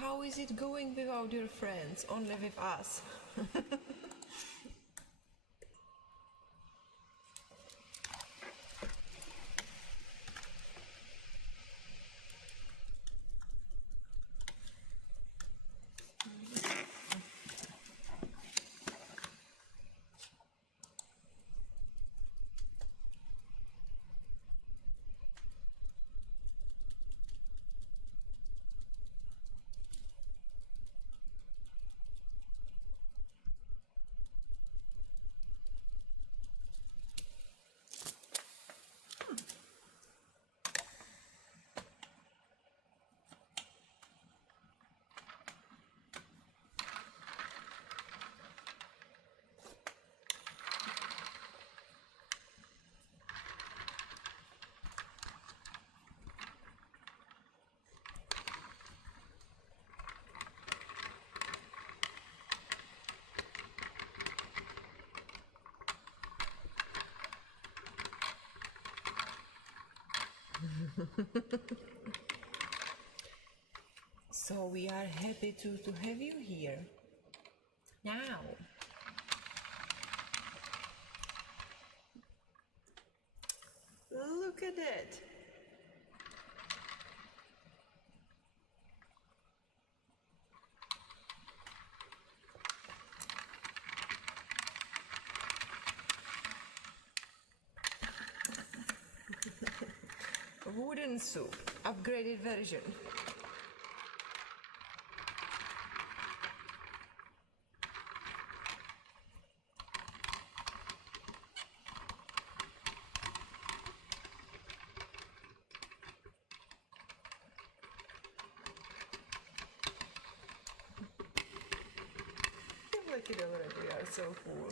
How is it going without your friends? Only with us. So we are happy to have you here. Now, look at it. Wooden soup, upgraded version. Look at already, we are so full.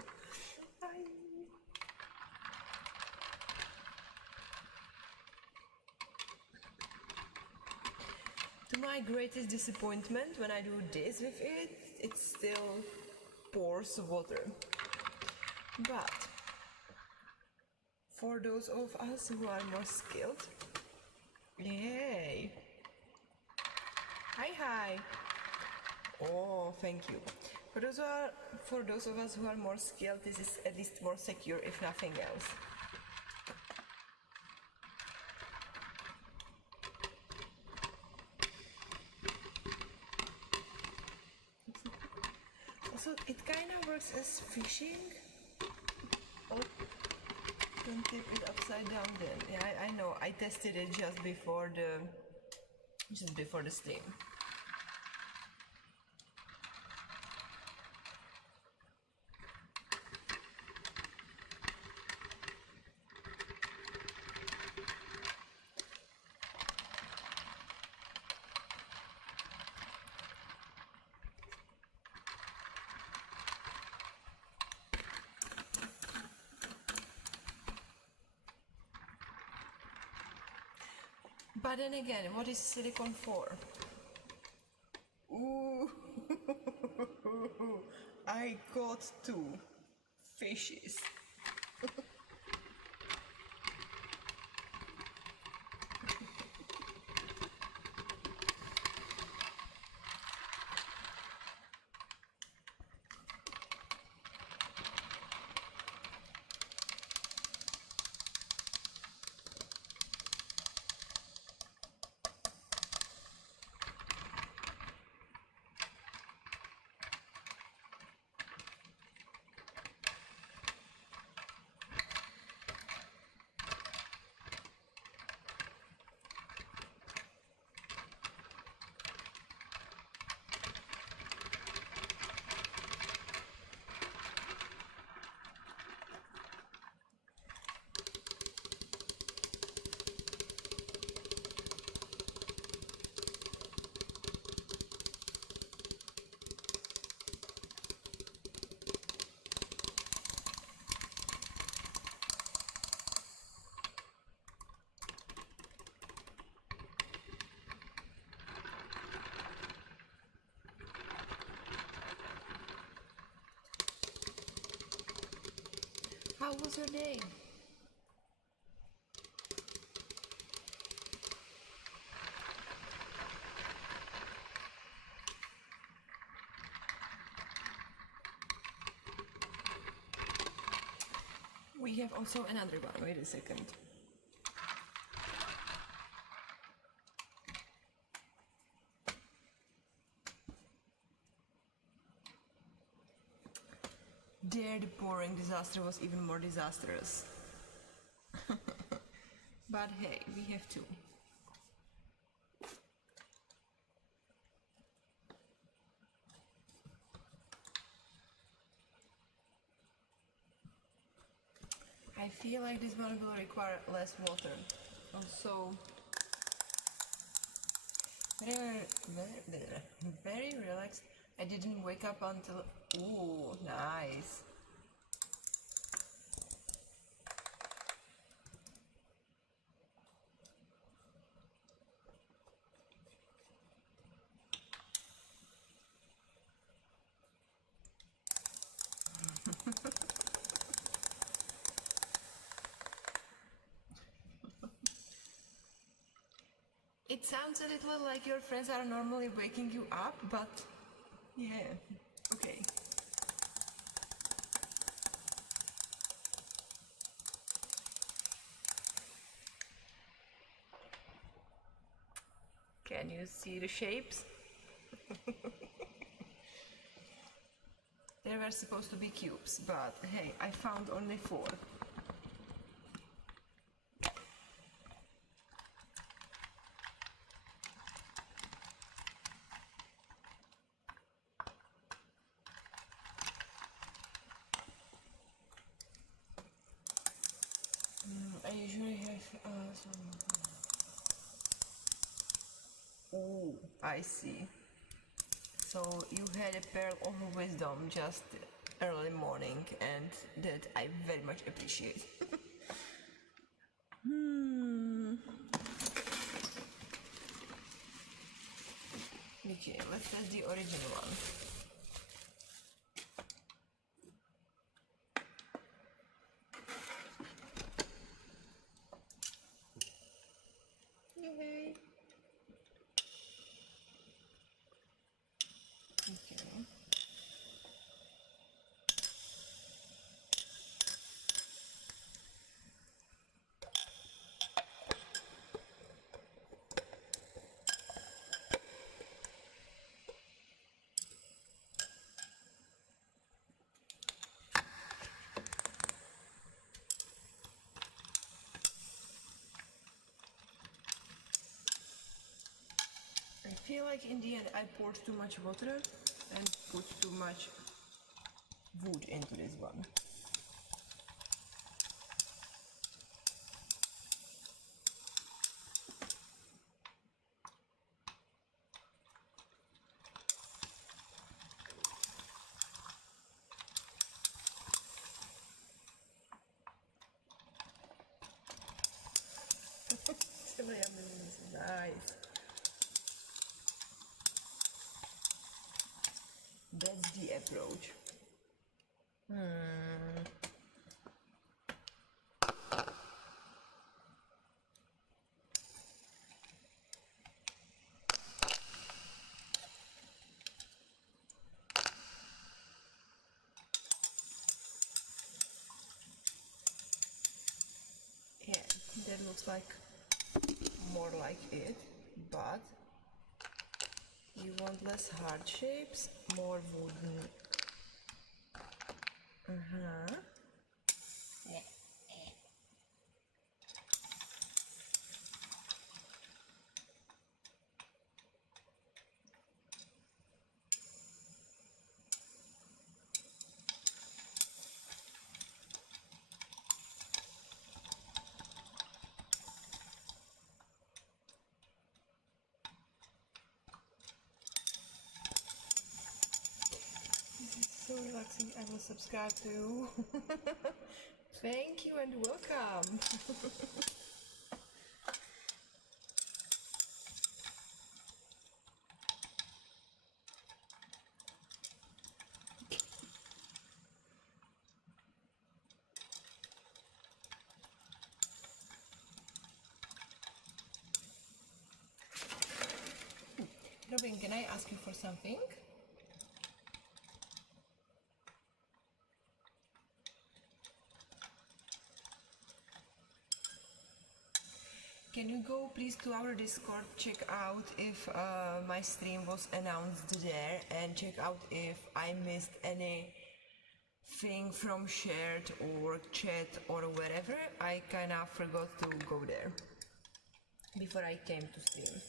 To my greatest disappointment, when I do this with it, it still pours water. But for those of us who are more skilled, yay! Hi! Oh, thank you. For those of us who are more skilled, this is at least more secure, if nothing else. Also, it kind of works as fishing. Oh, don't tip it upside down then. Yeah, I know. I tested it just before the stream. But then again, what is silicone for? Ooh, I got 2 fishes. How was your day? we have also another one. Wait a second. There the pouring disaster was even more disastrous. But hey, we have two. I feel like this one will require less water. Also, very relaxed. I didn't wake up until... Ooh, nice. It sounds a little like your friends are normally waking you up, but yeah, okay. Can you see the shapes? There were supposed to be cubes, but hey, I found only 4. I usually have some... Oh, I see. So you had a pearl of wisdom just early morning, and that I very much appreciate. Okay, let's test the original one. Yay! Okay. I feel like in the end I poured too much water and put too much wood into this one. Nice. That's the approach. Yeah, that looks like more like it, but you want less hard shapes, more wooden. So relaxing. I will subscribe to. Thank you and welcome. Robin, can I ask you for something? can you go please to our Discord, check out if my stream was announced there, and check out if I missed anything from shared or chat or wherever. I kinda forgot to go there before I came to stream.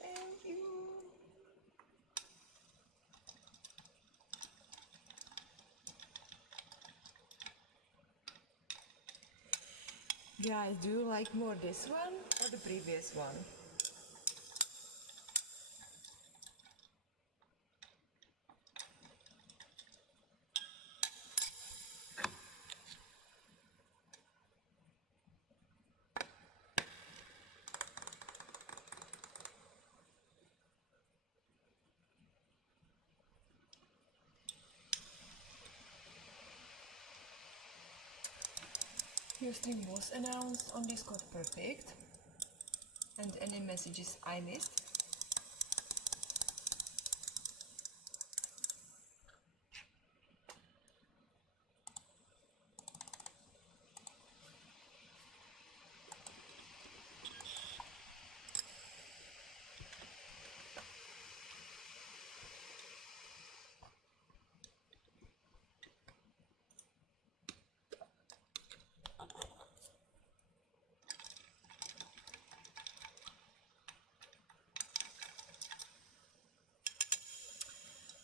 Thank you. Guys, do you like more this one or the previous one? Your stream was announced on Discord, perfect. And any messages I missed?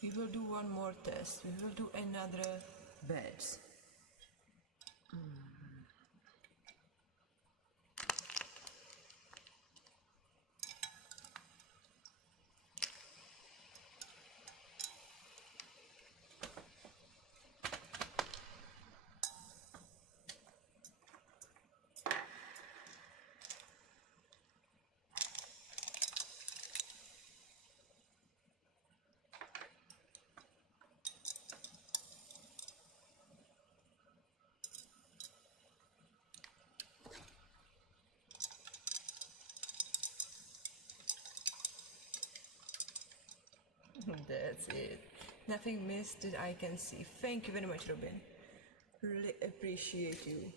We will do one more test. We will do another beds. That's it. Nothing missed that I can see. Thank you very much, Robin. Really appreciate you.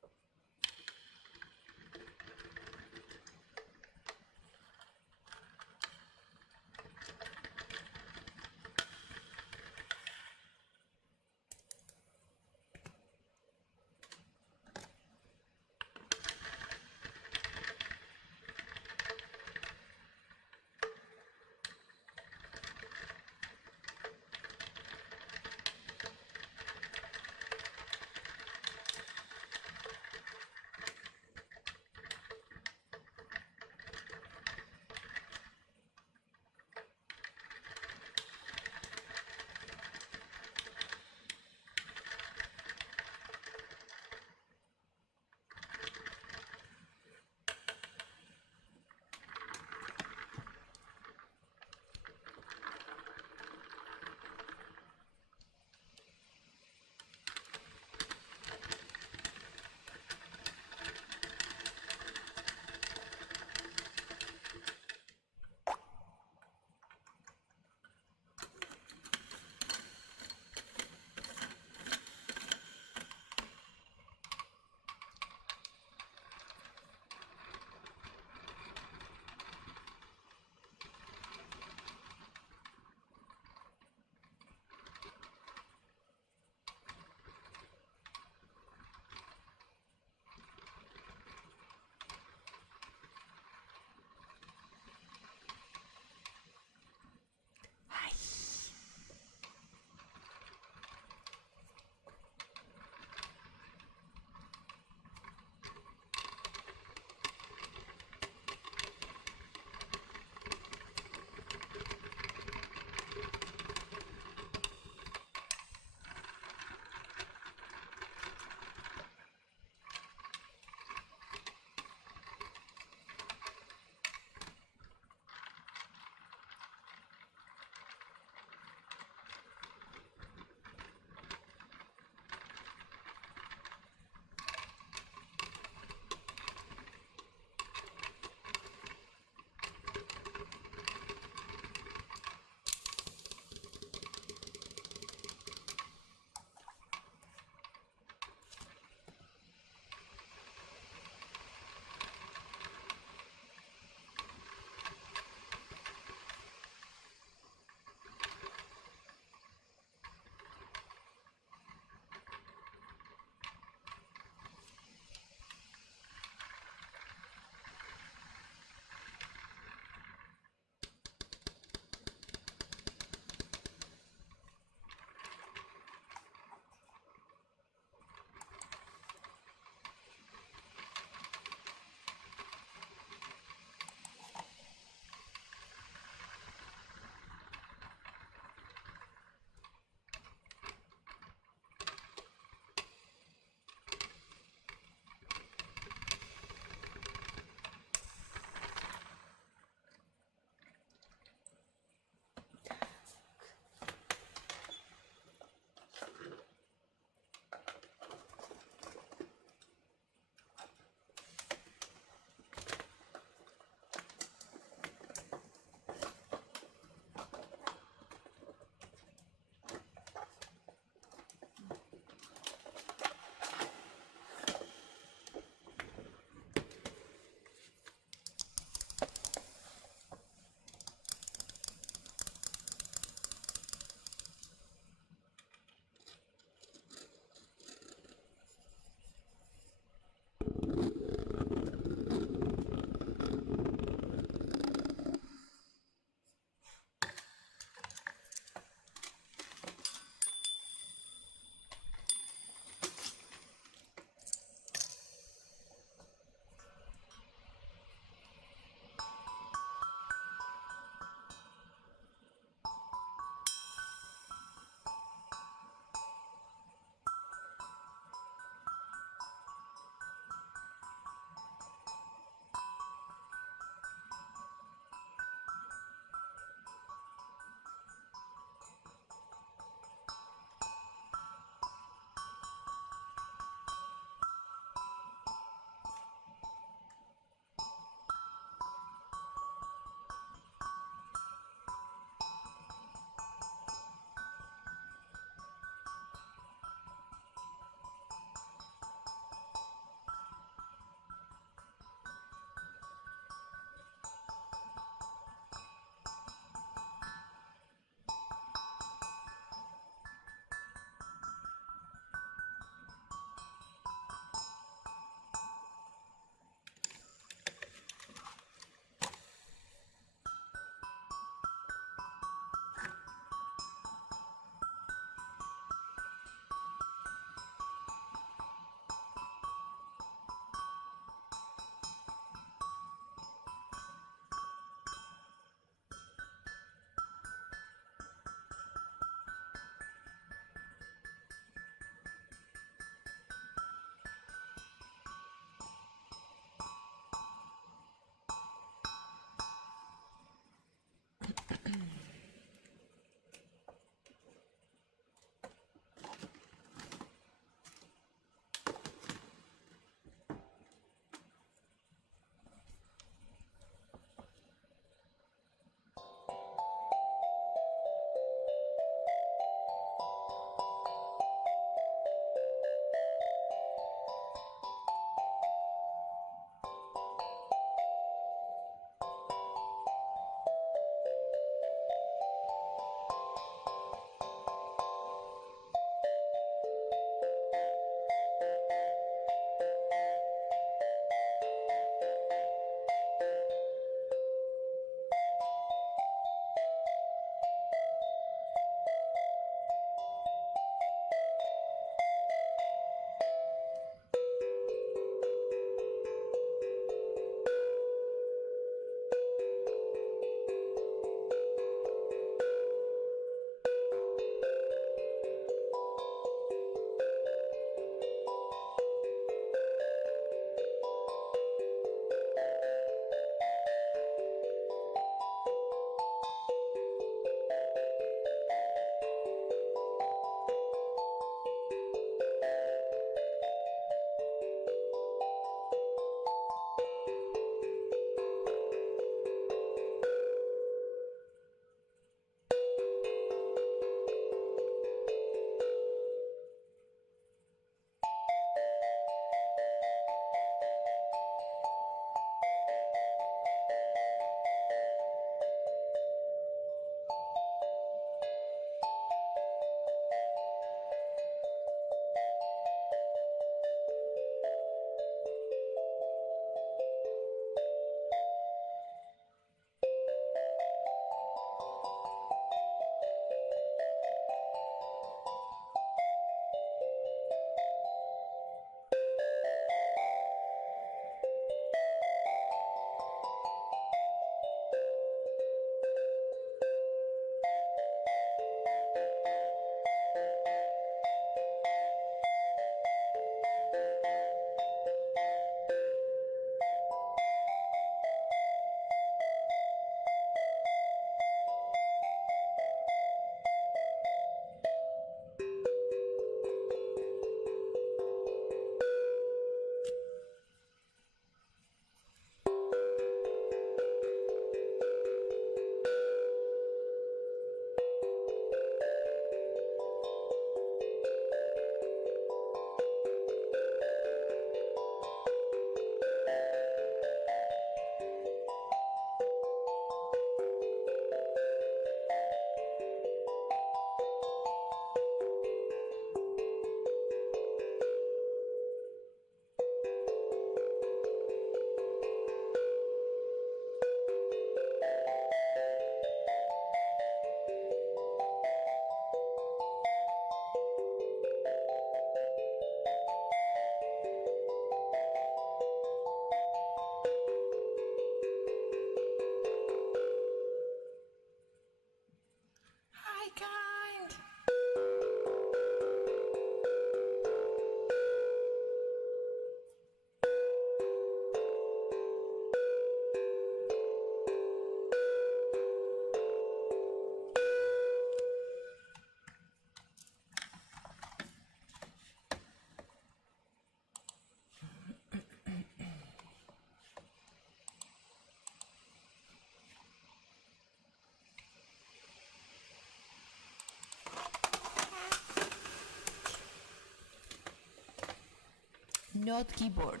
not keyboard.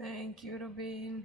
Thank you, Robin.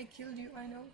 I killed you, I know.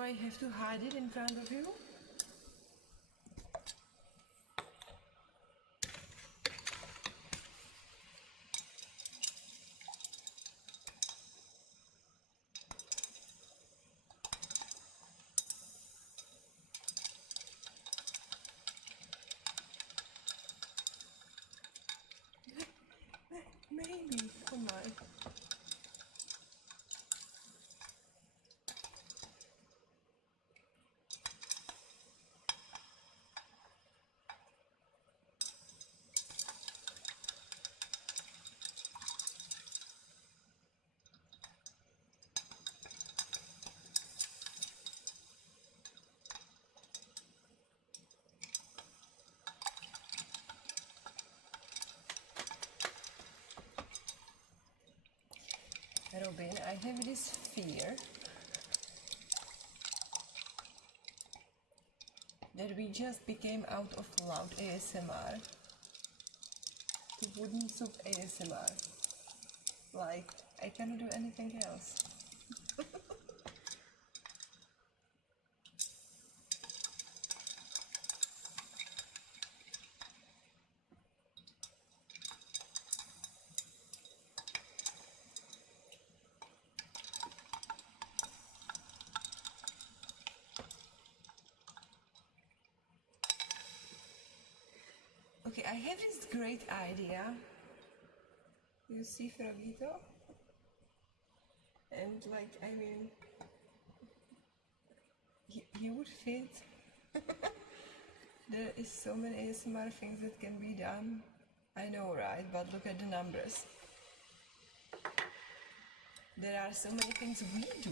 Do I have to hide it in front of you? Maybe. Oh my. Robin, I have this fear that we just became out of loud ASMR to wooden soup ASMR. Like, I cannot do anything else. Okay, I have this great idea. You see Frogito? And like, I mean, he would fit. There is so many ASMR things that can be done. I know, right? But look at the numbers. There are so many things we do.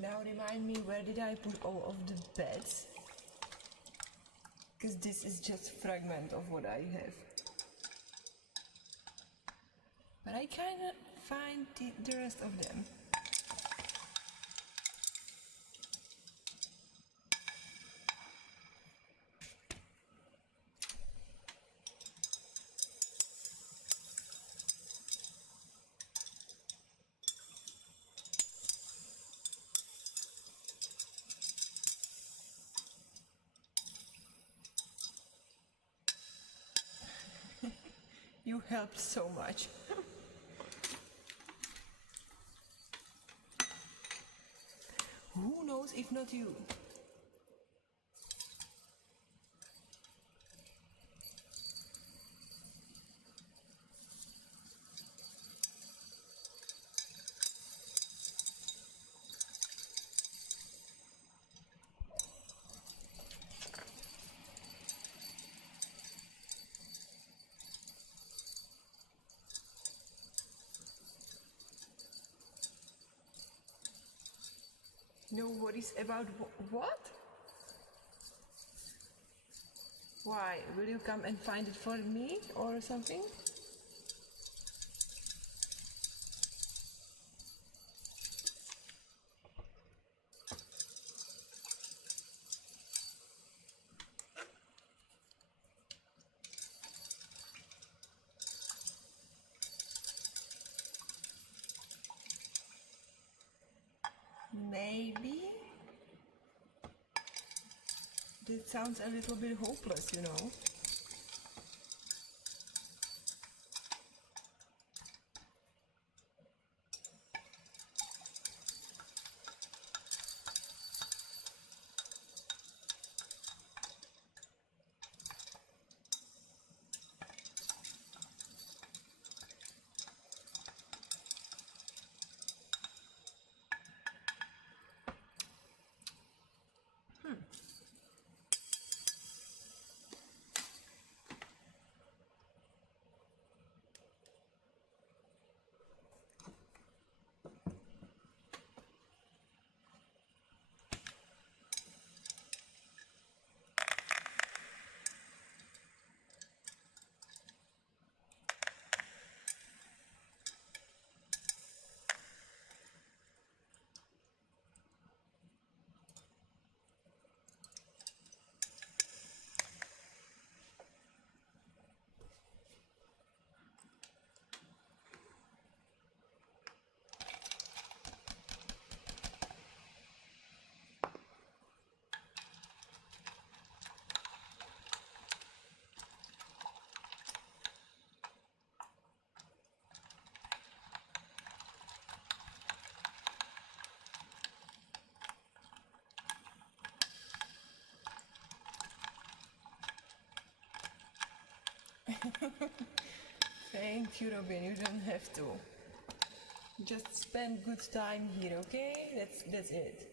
Now remind me, where did I put all of the beds? Because this is just a fragment of what I have. But I kind of find the rest of them. You helped so much. Who knows if not you? No worries about what? Why? Will you come and find it for me or something? Maybe. That sounds a little bit hopeless, you know. Thank you, Robin. You don't have to. Just spend good time here, okay? That's it.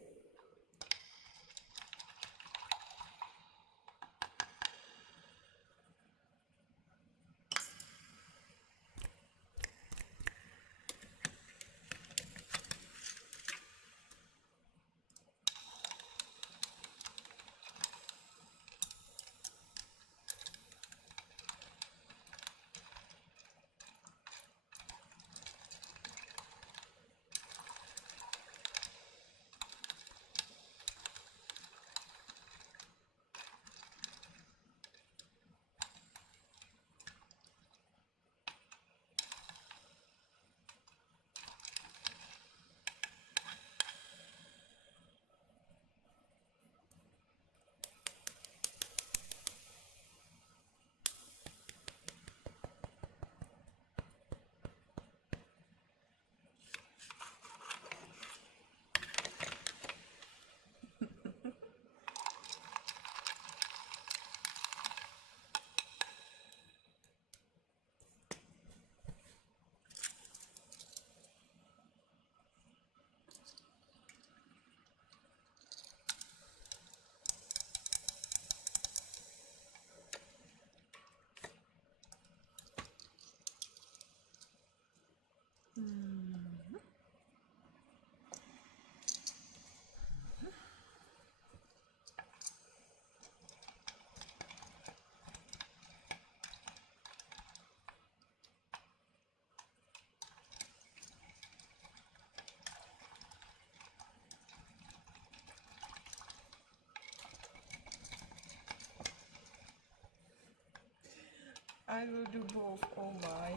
I will do both. Oh my.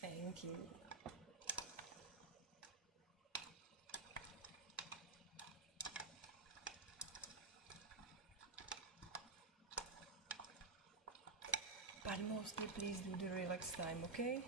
Thank you. But mostly please do the relaxed time, okay?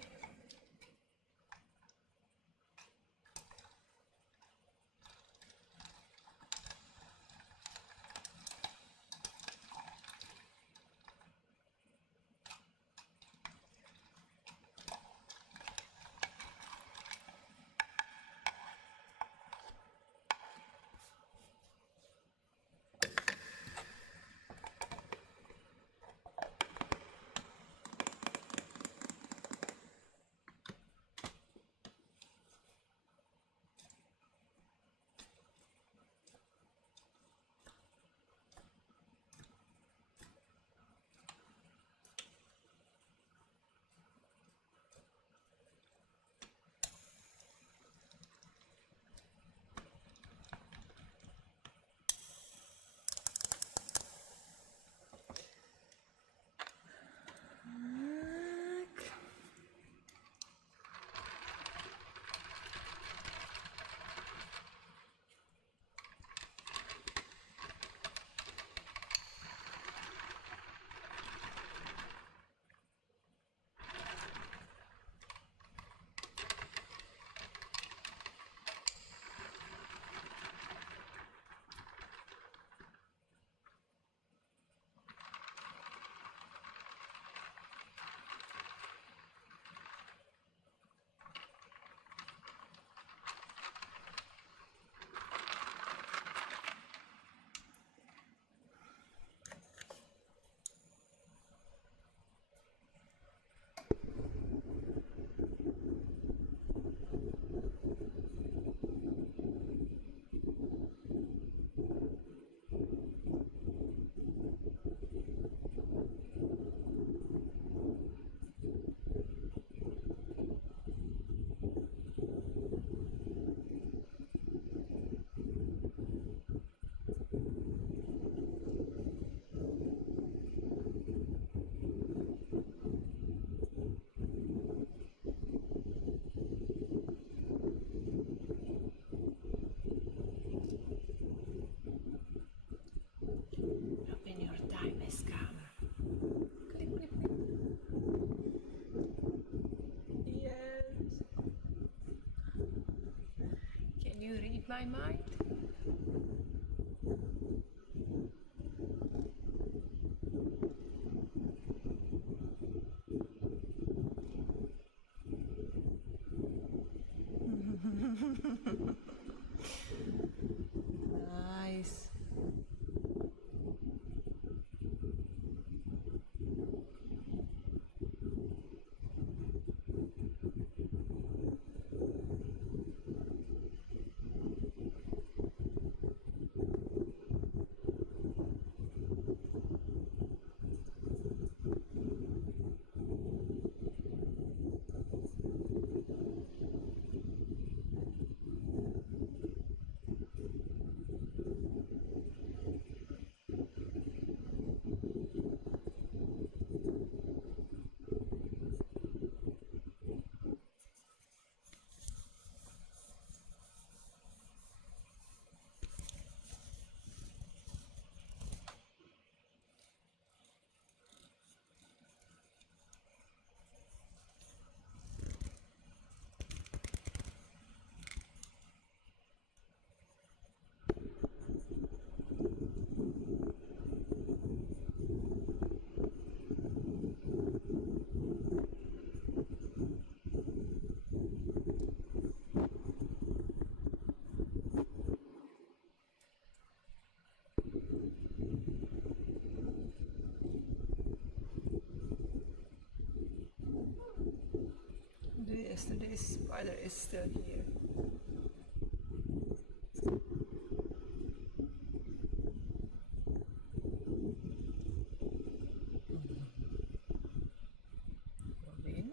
When your time has come. Clip, clip, clip. Yes. Can you read my mind? Yesterday's spider is still here. Robin.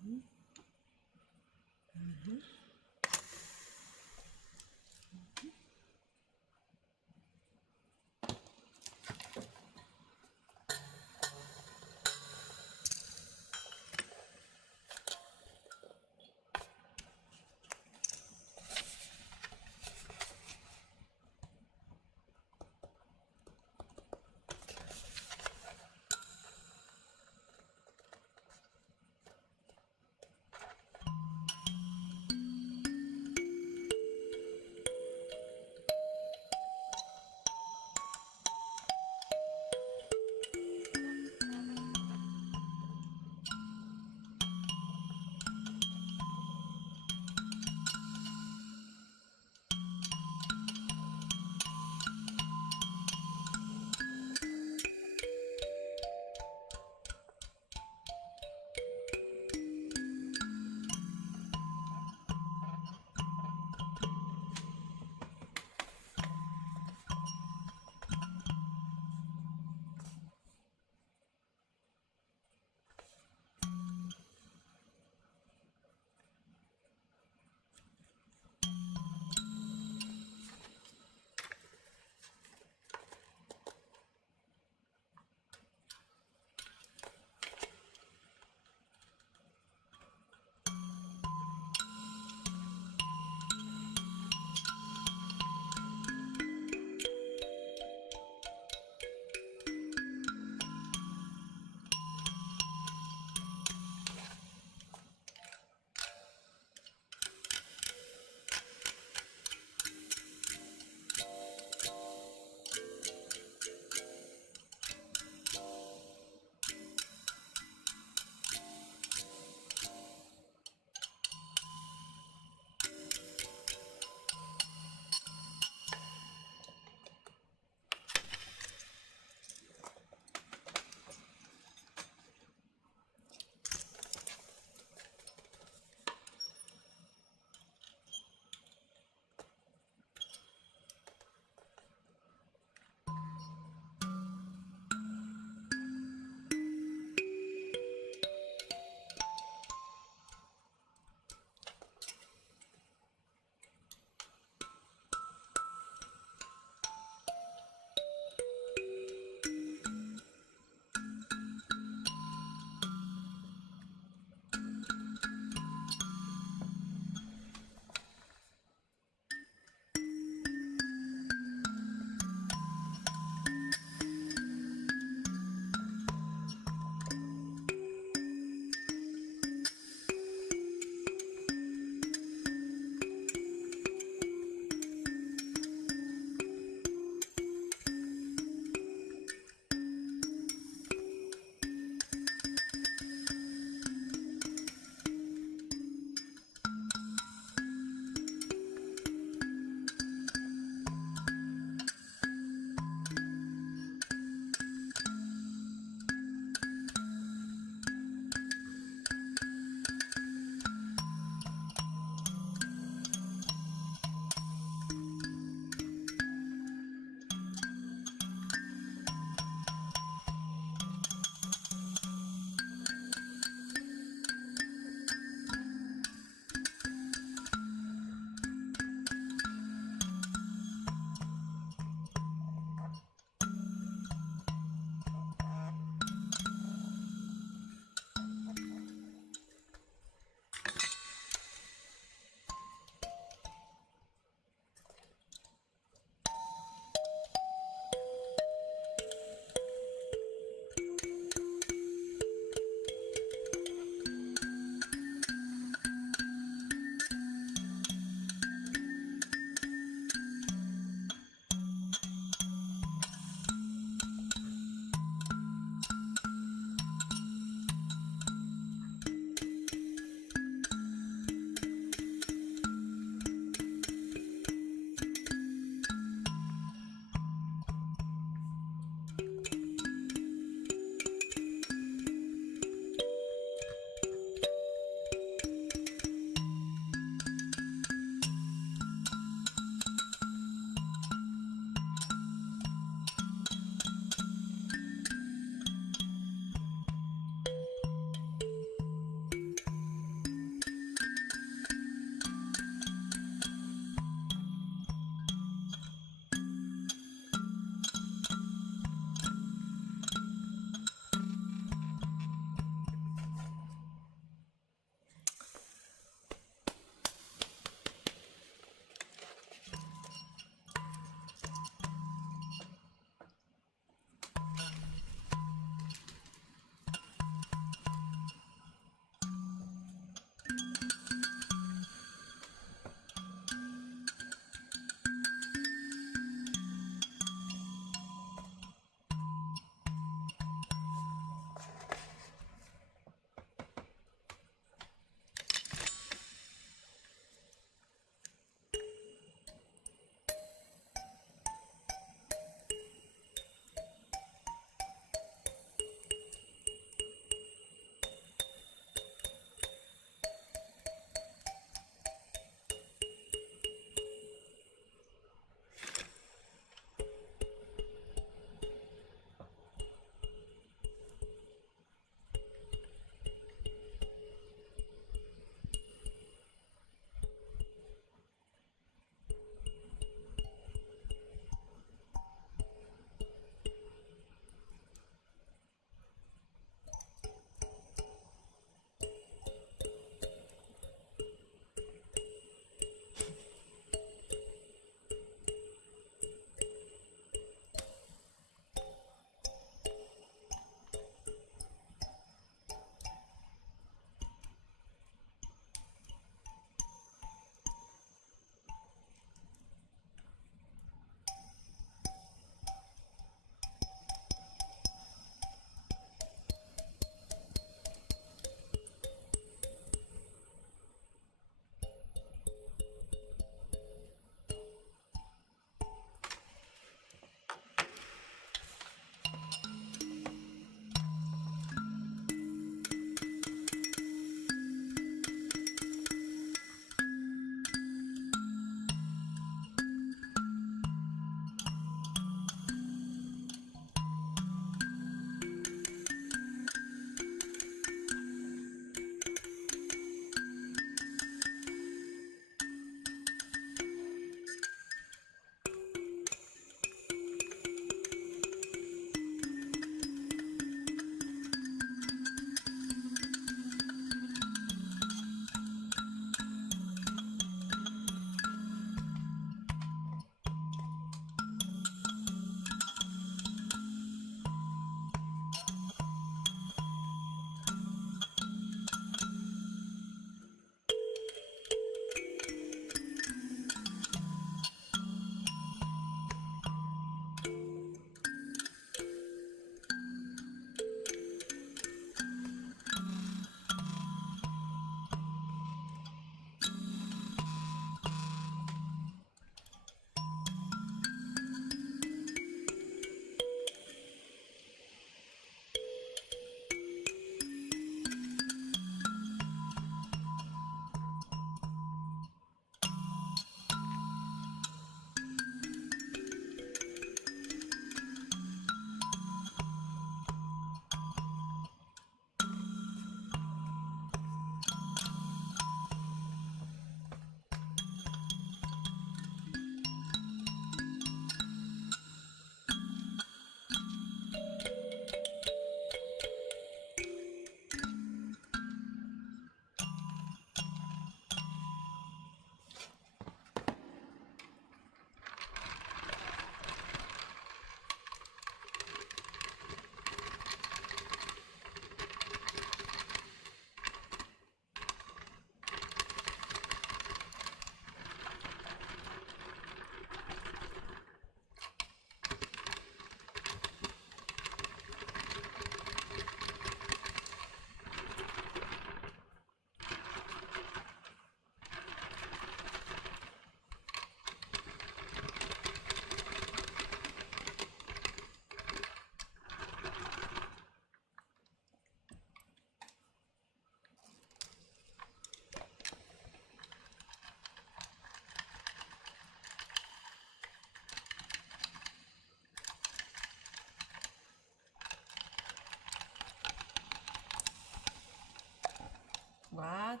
What?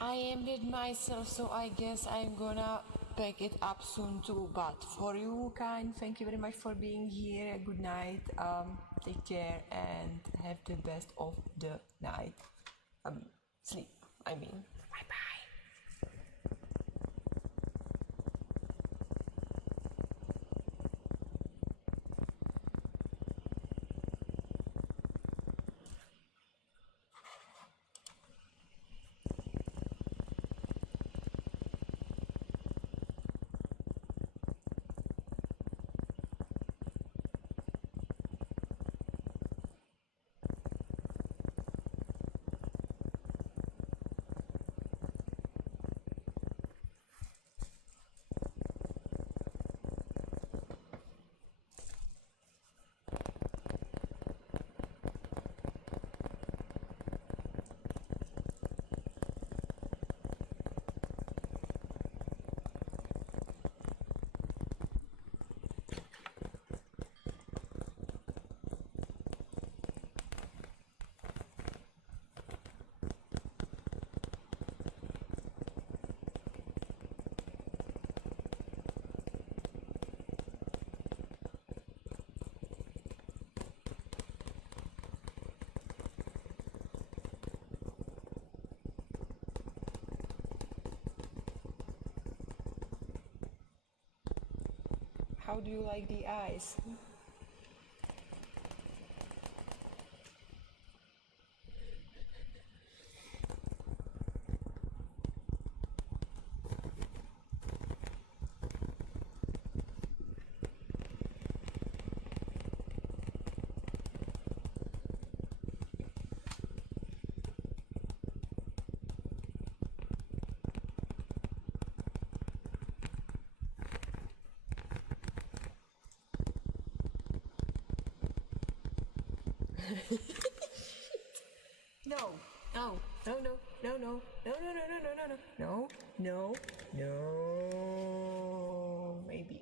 I emptied myself, so I guess I'm gonna pack it up soon too. But for you, kind, thank you very much for being here. Good night. Take care and have the best of the night. Sleep. I mean. Bye bye. How do you like the eyes? No, no, no, no, no, no, no, no, no, no, no, no, no, no, maybe.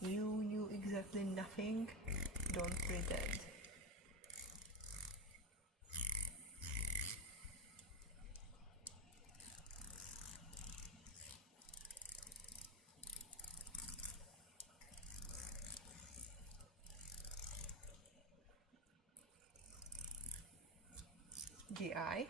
You exactly nothing. Don't pretend. The eye.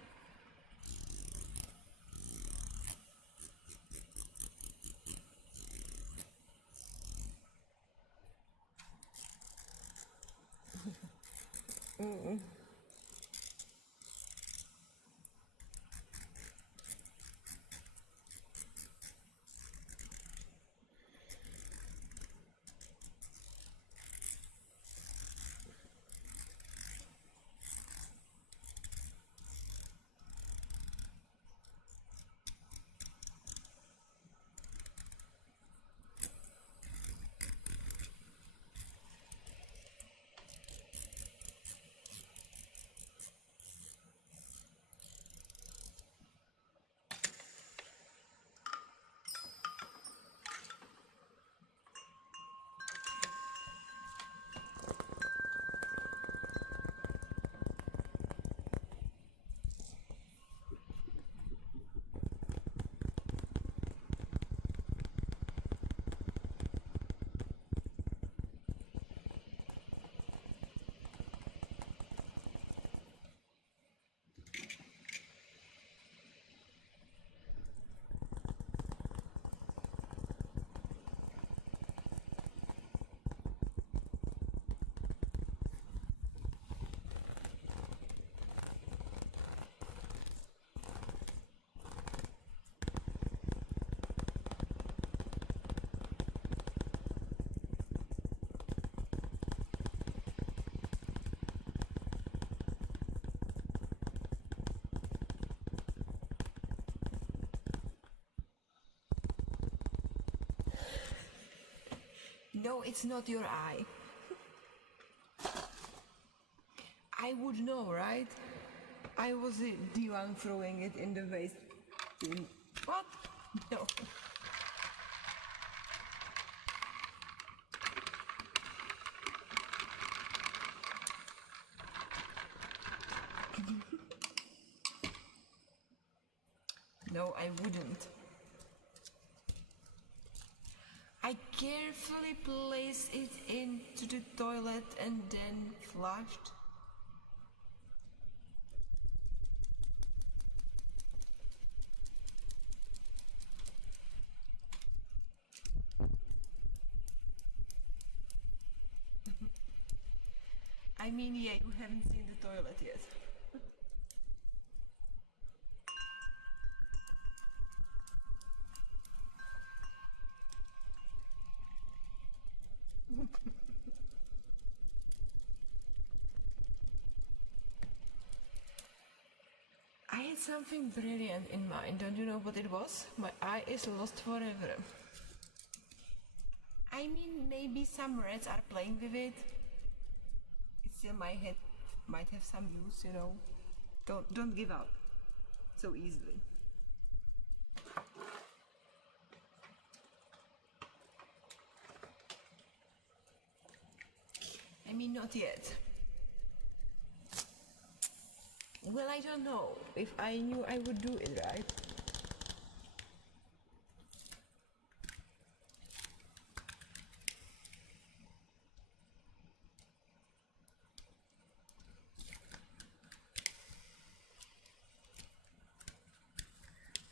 know it's not your eye. I would know, right? I was the one throwing it in the waste bin. What? No. No, I wouldn't. I carefully placed it into the toilet and then flushed. I mean, yeah, you haven't seen the toilet yet. I had something brilliant in mind. Don't you know what it was? My eye is lost forever. I mean, maybe some rats are playing with it. It still might have some use, you know. Don't give up so easily. I mean, not yet. Well, I don't know. If I knew, I would do it, right?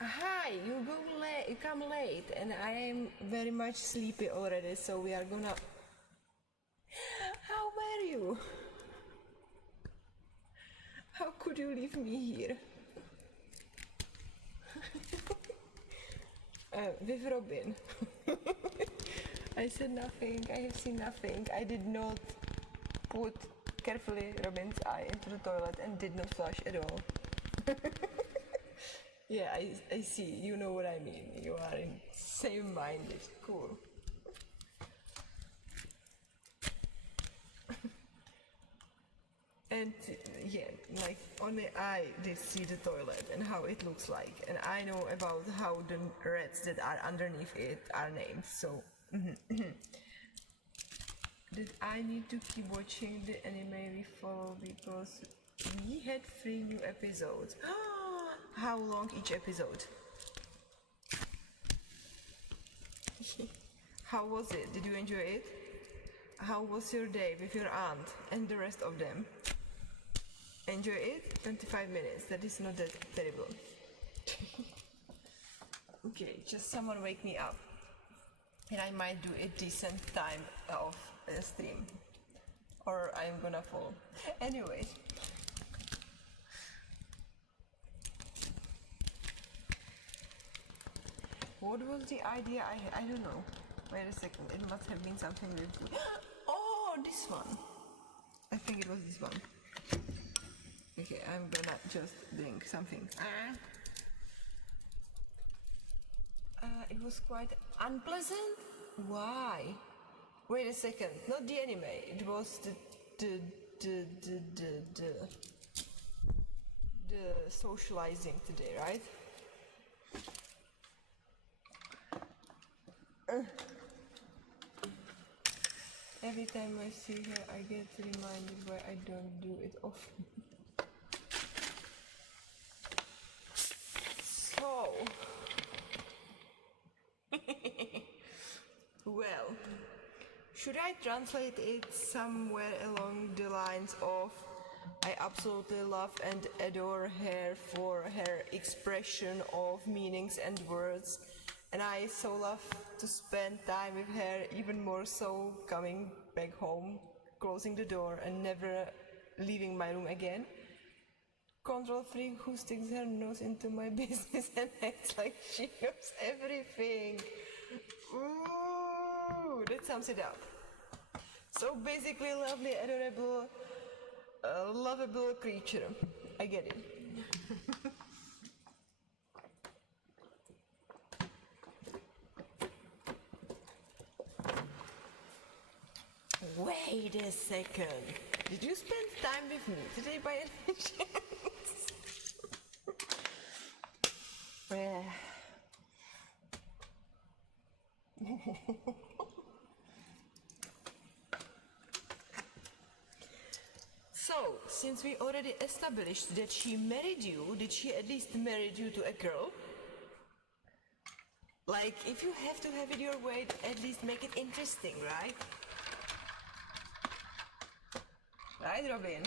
Hi, you come late, and I am very much sleepy already, so we are gonna... How were you? How could you leave me here? With Robin. I said nothing, I have seen nothing. I did not put carefully Robin's eye into the toilet and did not flush at all. Yeah, I see, you know what I mean. You are in same-minded. Cool. And yeah, like only I did see the toilet and how it looks like, and I know about how the rats that are underneath it are named, so did I need to keep watching the anime we follow because we had 3 new episodes. How long each episode? How was it? Did you enjoy it? How was your day with your aunt and the rest of them? Enjoy it? 25 minutes, that is not that terrible. Okay, just someone wake me up and I might do a decent time of a stream, or I'm gonna fall. Anyway. What was the idea I don't know. Wait a second, it must have been something with... Oh, this one! I think it was this one. Okay, I'm gonna just drink something. It was quite unpleasant? Why? Wait a second, not the anime, it was the socializing today, right? Every time I see her, I get reminded why I don't do it often. So, well, should I translate it somewhere along the lines of I absolutely love and adore her for her expression of meanings and words, and I so love to spend time with her, even more so coming back home, closing the door and never leaving my room again. Control freak who sticks her nose into my business and acts like she knows everything. Ooh, that sums it up. So basically, lovely, adorable, lovable creature. I get it. Wait a second. Did you spend time with me today by any chance? Yeah. So, since we already established that she married you, did she at least marry you to a girl? Like, if you have to have it your way, at least make it interesting, right? Right, Robin?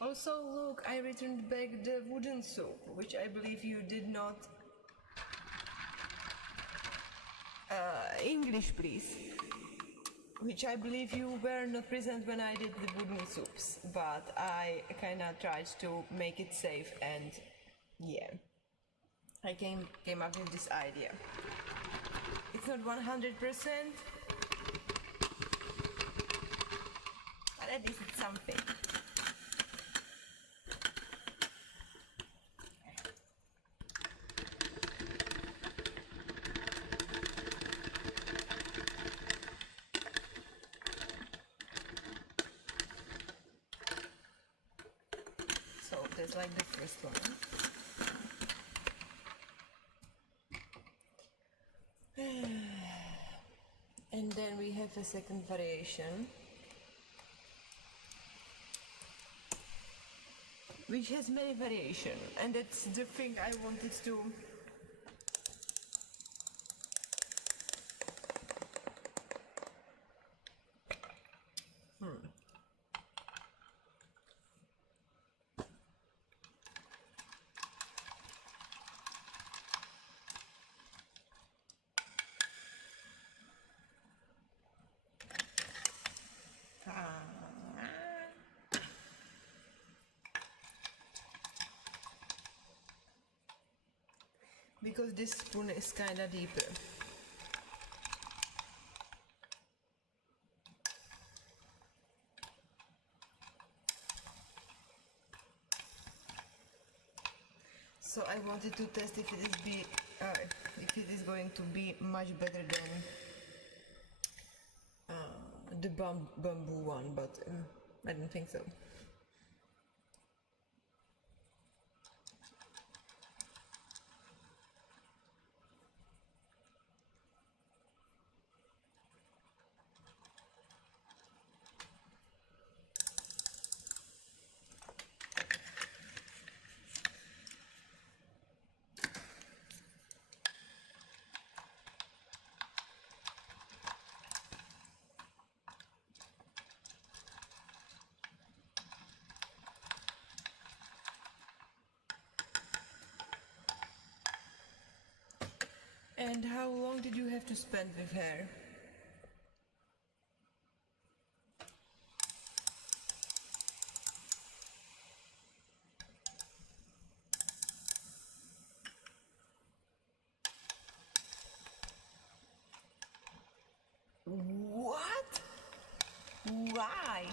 Also, look, I returned back the wooden soup, which I believe you did not... English, please. Which I believe you were not present when I did the wooden soups, but I kinda tried to make it safe, and yeah, I came up with this idea. It's not 100%, but at least it's something. So that's like the first one. And then we have a second variation, which has many variations, and that's the thing I wanted to because this spoon is kinda deeper. So I wanted to test if if it is going to be much better than the bamboo one, but I don't think so. And how long did you have to spend with her? What? Why?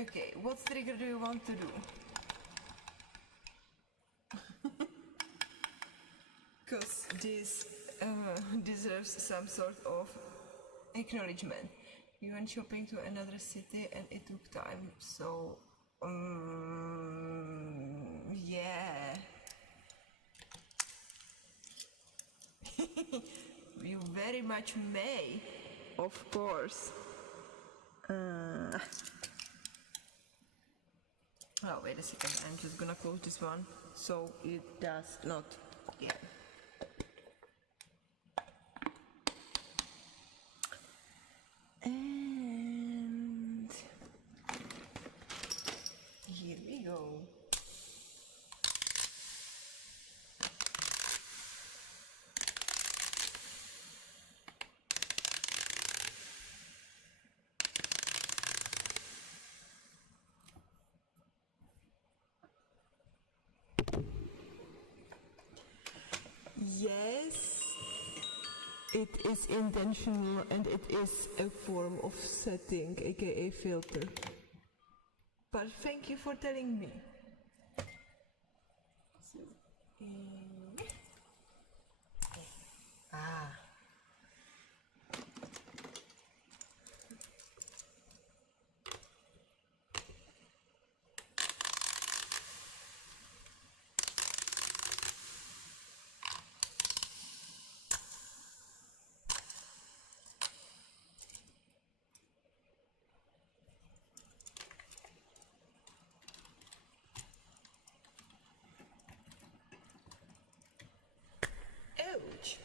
Okay, what trigger do you want to do? Because this deserves some sort of acknowledgement. We went shopping to another city and it took time, so yeah. You very much may, of course. Oh, wait a second, I'm just gonna close this one so it does not, yeah. And here we go. it is intentional and it is a form of setting, aka filter. But thank you for telling me. So, ah. Ouch.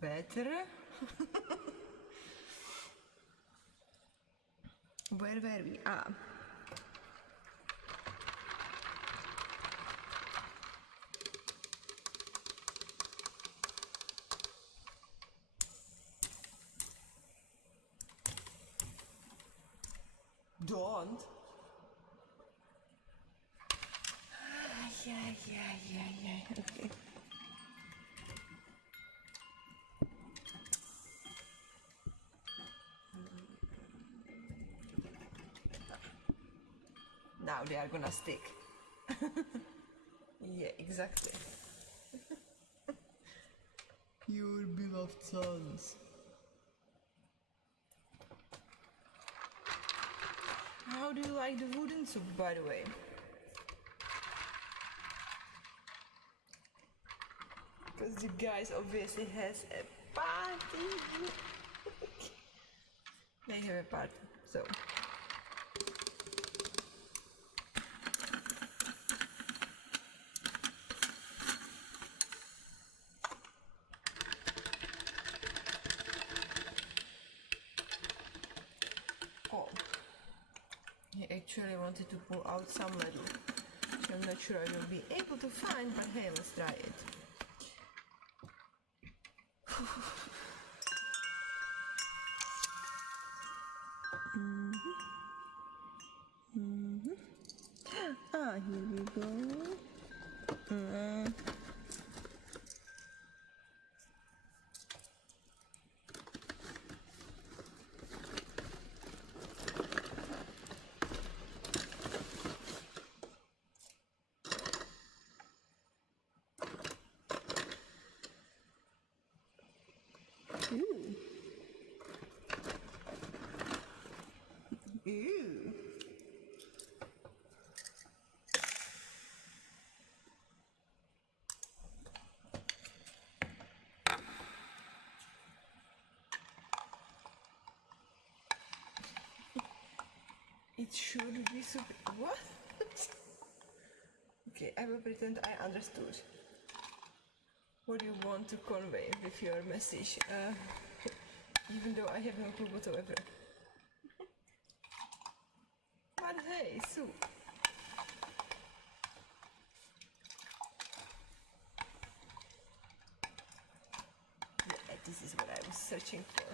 Better. Where were we? Ah. Don't. Yeah. Okay. Now they are gonna stick. Yeah, exactly. Your beloved sons. How do you like the wooden soup, by the way? Because the guys obviously has a party. They have a party, so. Oh, he actually wanted to pull out some ladle, which I'm not sure I will be able to find, but hey, let's try it. Ah, here we go. Ooh. Ooh. It should be super. What? Okay, I will pretend I understood. What do you want to convey with your message? Even though I have no clue whatsoever. But hey, soup. Yeah, this is what I was searching for.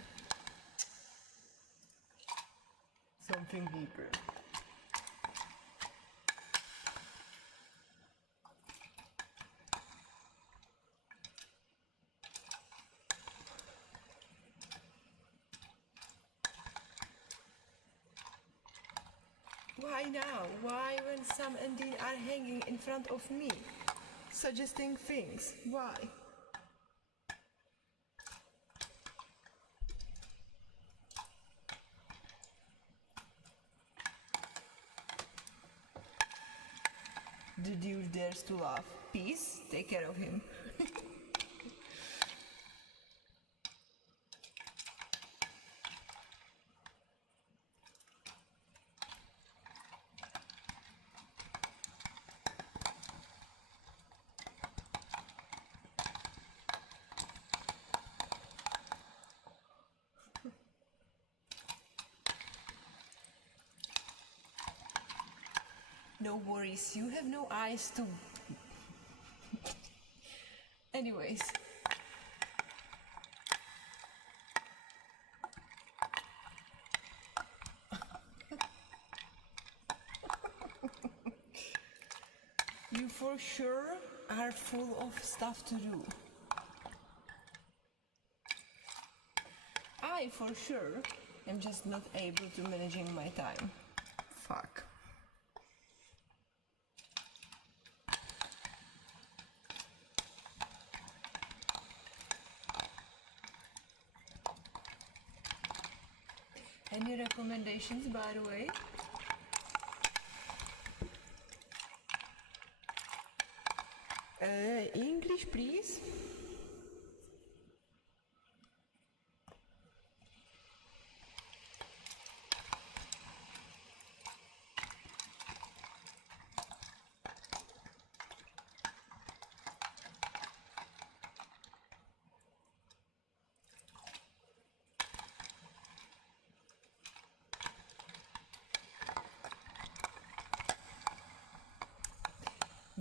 Something deeper. Why now? Why when Sam and Dean are hanging in front of me? Suggesting things. Why? The dude dares to laugh. Peace, take care of him. No worries, you have no eyes to... Anyways. for sure are full of stuff to do. I for sure am just not able to managing my time. Fuck. Any recommendations, by the way? English, please.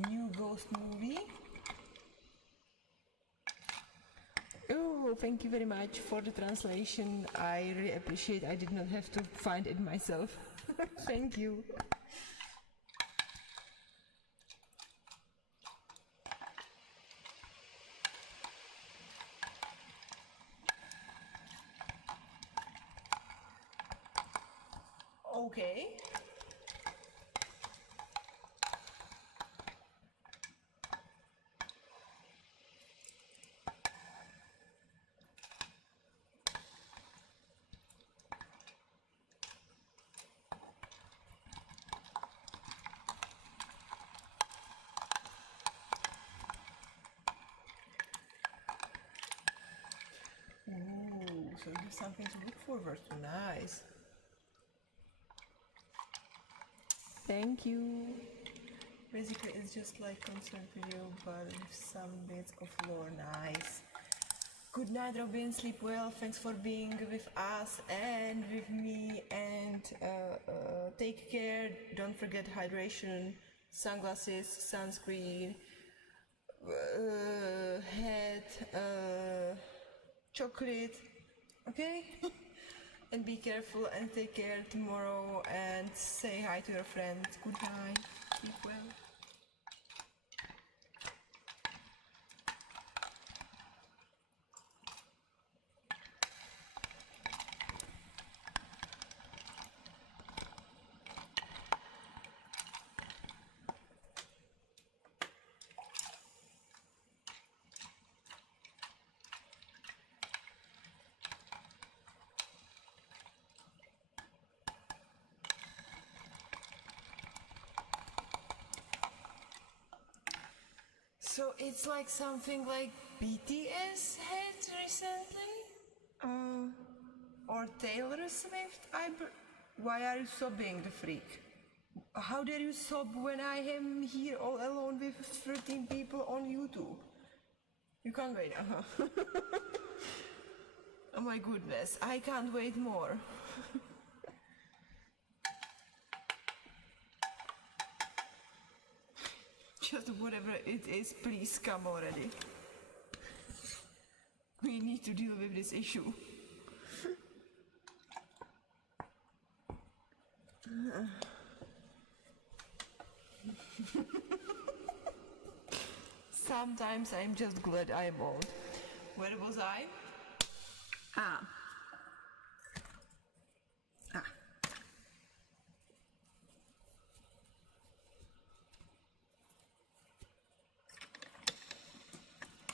New ghost movie. Oh, thank you very much for the translation. I really appreciate I did not have to find it myself. Thank you. Okay. Ooh, so you have something to look forward to. Nice. Thank you. Basically, it's just like concert video, but with some bits of lore. Nice. Good night, Robin. Sleep well. Thanks for being with us and with me. And take care. Don't forget hydration, sunglasses, sunscreen, hat, chocolate. Okay? And be careful and take care tomorrow and say hi to your friends. Good night. Sleep well. So it's like something like BTS had recently? Or Taylor Swift? Why are you sobbing, the freak? How dare you sob when I am here all alone with 13 people on YouTube? You can't wait, Oh my goodness, I can't wait more. Just whatever it is, please come already. We need to deal with this issue. Sometimes I'm just glad I'm old. Where was I? Ah.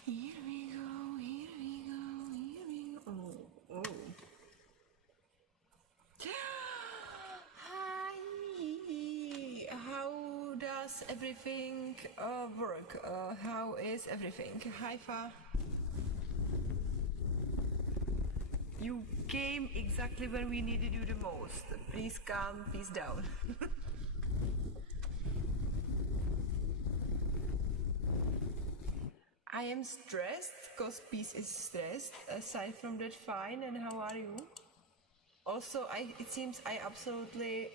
Here we go, here we go, here we go. Oh. Hi. How does everything work? How is everything? Hi, Fa. You came exactly when we needed you the most. Please calm, peace down. I am stressed because peace is stressed. Aside from that, fine. And how are you? Also, it seems I absolutely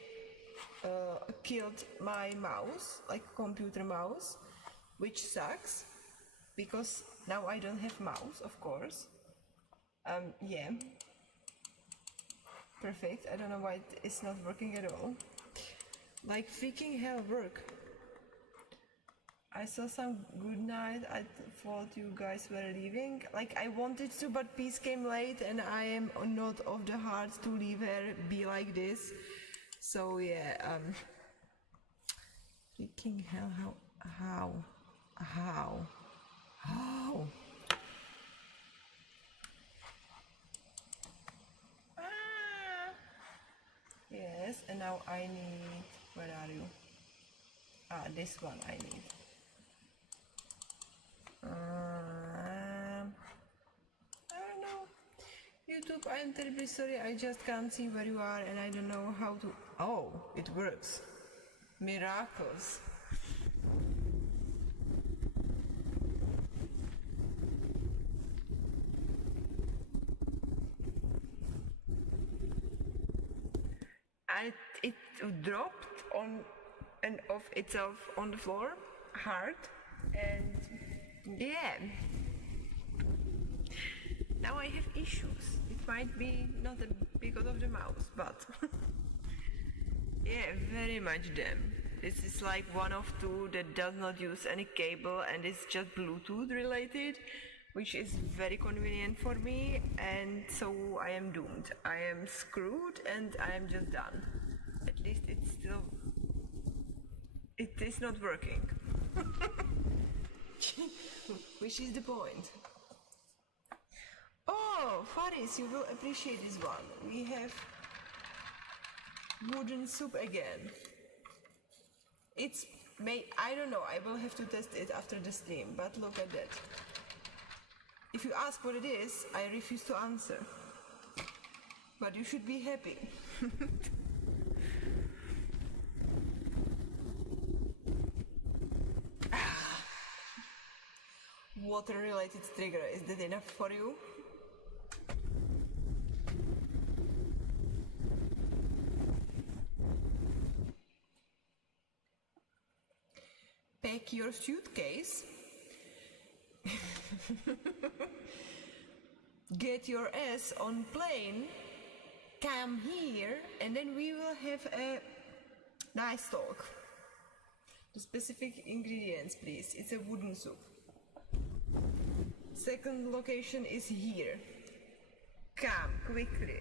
killed my mouse, like computer mouse, which sucks because now I don't have mouse, of course. Yeah. Perfect. I don't know why it's not working at all. Like freaking hell work. I saw some good night. I thought you guys were leaving. Like I wanted to, but Peace came late, and I am not of the heart to leave her be like this. So yeah, freaking hell, how? Ah. Yes, and now I need. Where are you? Ah, this one I need. I don't know. YouTube, I am terribly sorry. I just can't see where you are, and I don't know how to. Oh, it works. Miracles. And it dropped on and of itself on the floor, hard, and yeah. Now I have issues. It might be not because of the mouse, but yeah, very much them. This is like one of two that does not use any cable and is just Bluetooth related, which is very convenient for me, and so I am doomed. I am screwed and I am just done. At least it's still. It is not working. Which is the point. Oh, Faris, you will appreciate this one. We have wooden soup again. It's I don't know, I will have to test it after the stream, but look at that. If you ask what it is, I refuse to answer. But you should be happy. Water-related trigger, is that enough for you? Pack your suitcase. Get your ass on plane. Come here, and then we will have a nice talk. The specific ingredients, please. It's a wooden soup. Second location is here. Come quickly,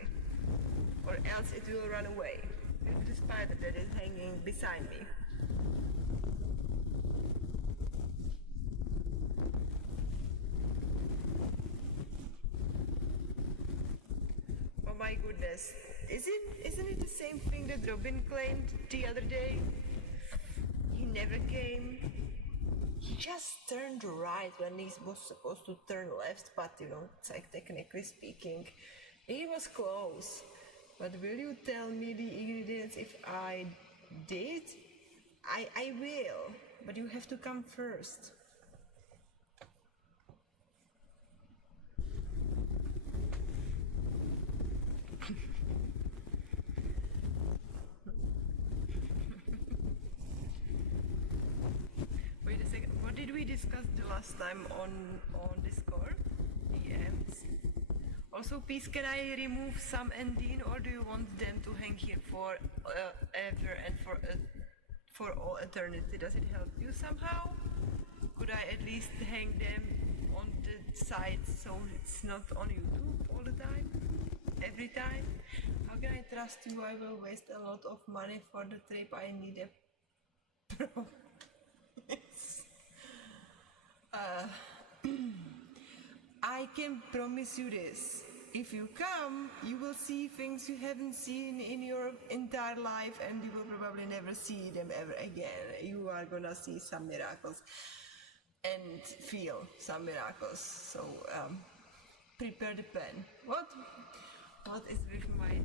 or else it will run away. It's the spider that is hanging beside me. Oh my goodness. Isn't it the same thing that Robin claimed the other day? He never came. He just turned right when he was supposed to turn left, but you know, it's like technically speaking, he was close. But will you tell me the ingredients if I did? I will, but you have to come first. Wait a second, what did we discuss the last time on Discord? DMs. Also, please, can I remove Sam and Dean, or do you want them to hang here for ever and for all eternity? Does it help you somehow? Could I at least hang them on the side so it's not on YouTube all the time? Every time? How can I trust you? I will waste a lot of money for the trip. I need a promise. I can promise you this. If you come, you will see things you haven't seen in your entire life, and you will probably never see them ever again. You are gonna see some miracles and feel some miracles. So prepare the pen. What is with my...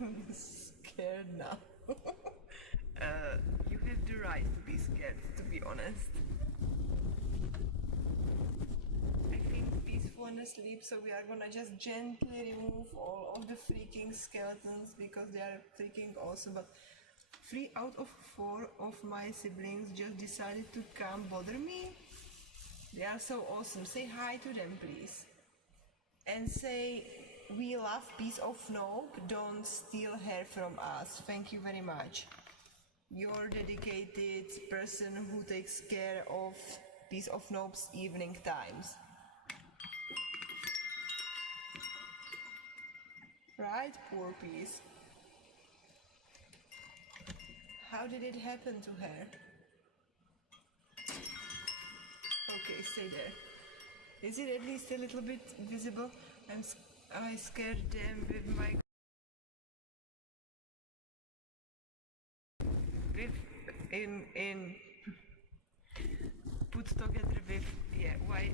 I'm scared now. You have the right to be scared, to be honest. I think peaceful and asleep, so we are gonna just gently remove all of the freaking skeletons because they are freaking awesome. But 3 out of 4 of my siblings just decided to come bother me. They are so awesome. Say hi to them, please. And say, we love piece of Nope, don't steal hair from us. Thank you very much. your dedicated person who takes care of Piece of Nope's evening times. Right, poor Piece. How did it happen to her? Okay, stay there. Is it at least a little bit visible? I scared them with my... in put together with... yeah, why?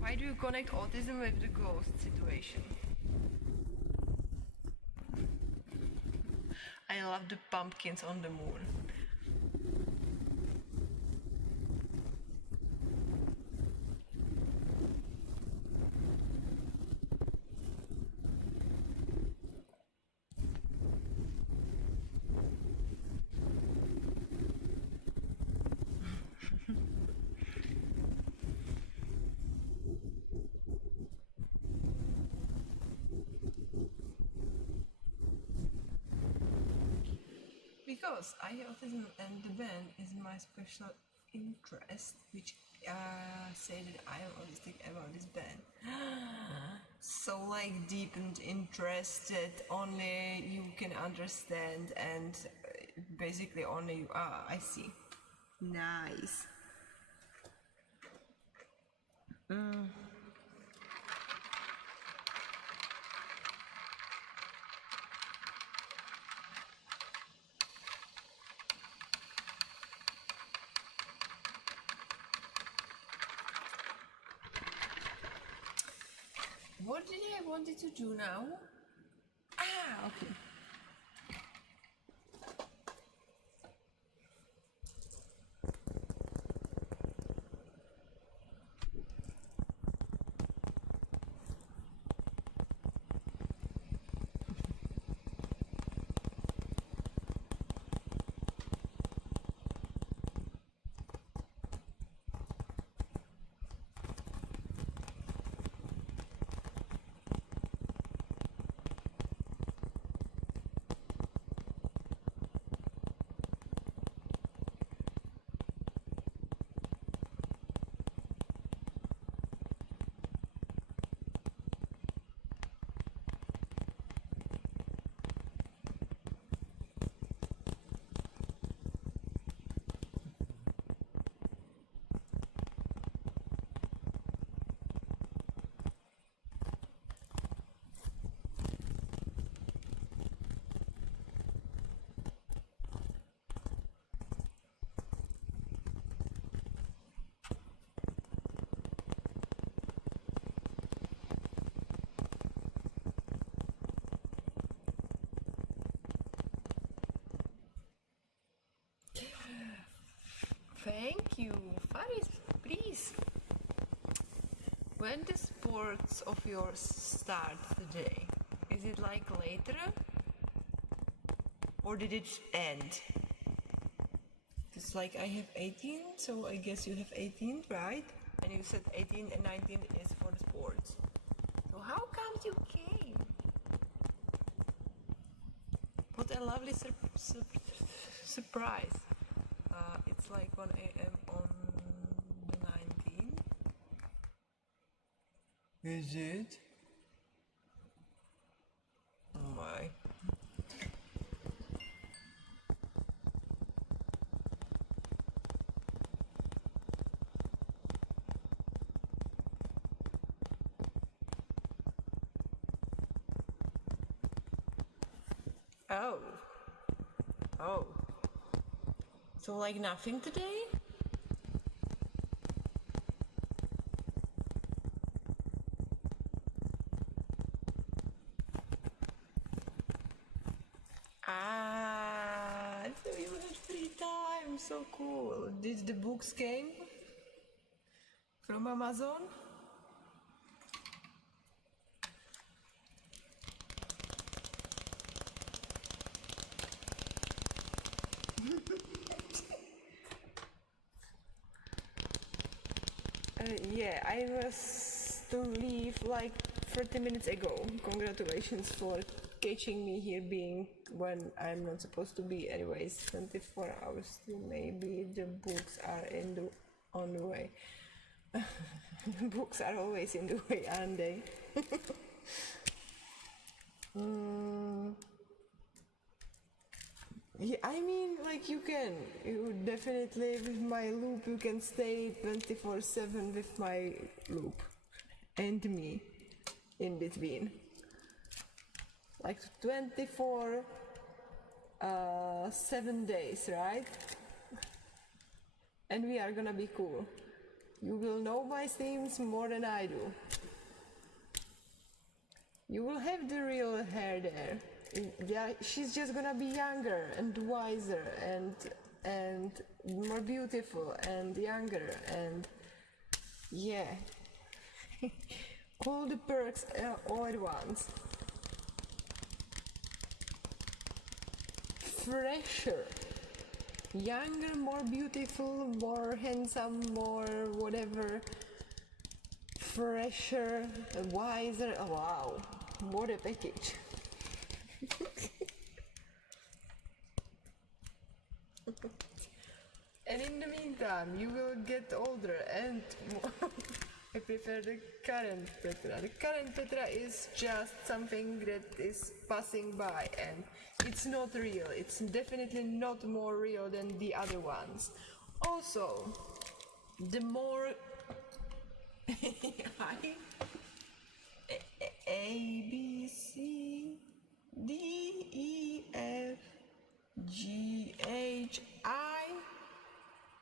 Why do you connect autism with the ghost situation? I love the pumpkins on the moon. Because I have autism and the band is my special interest, which say that I am autistic about this band. So like deep and interested, only you can understand, and basically only you are. I see. Nice. What did I wanted to do now? Ah, okay. Thank you. Faris, please. When the sports of yours start today? Is it like later? Or did it end? It's like I have 18, so I guess you have 18, right? And you said 18 and 19 is for the sports. So how come you came? What a lovely surprise. It's like 1 a.m. on the 19th. Is it? Oh my. Oh. Oh. So like nothing today? Ah, so you had free time, so cool. Did the books came from Amazon? Yeah, I was to leave like 30 minutes ago. Congratulations for catching me here being when I'm not supposed to be. Anyways, 24 hours still. Maybe the books are on the way. Books are always in the way, aren't they? Yeah, I mean, like you definitely with my loop, you can stay 24/7 with my loop and me in between. Like 24, 7 days, right? And we are gonna be cool. You will know my themes more than I do. You will have the real hair there. Yeah, she's just gonna be younger and wiser and more beautiful and younger and yeah. All the perks all at once. Fresher. Younger, more beautiful, more handsome, more whatever. Fresher, wiser. Oh, wow, what a package. And in the meantime, you will get older and I prefer the current Petra. The current Petra is just something that is passing by and it's not real. It's definitely not more real than the other ones. Also, the more A, B, C, D, E, F, G, H, I,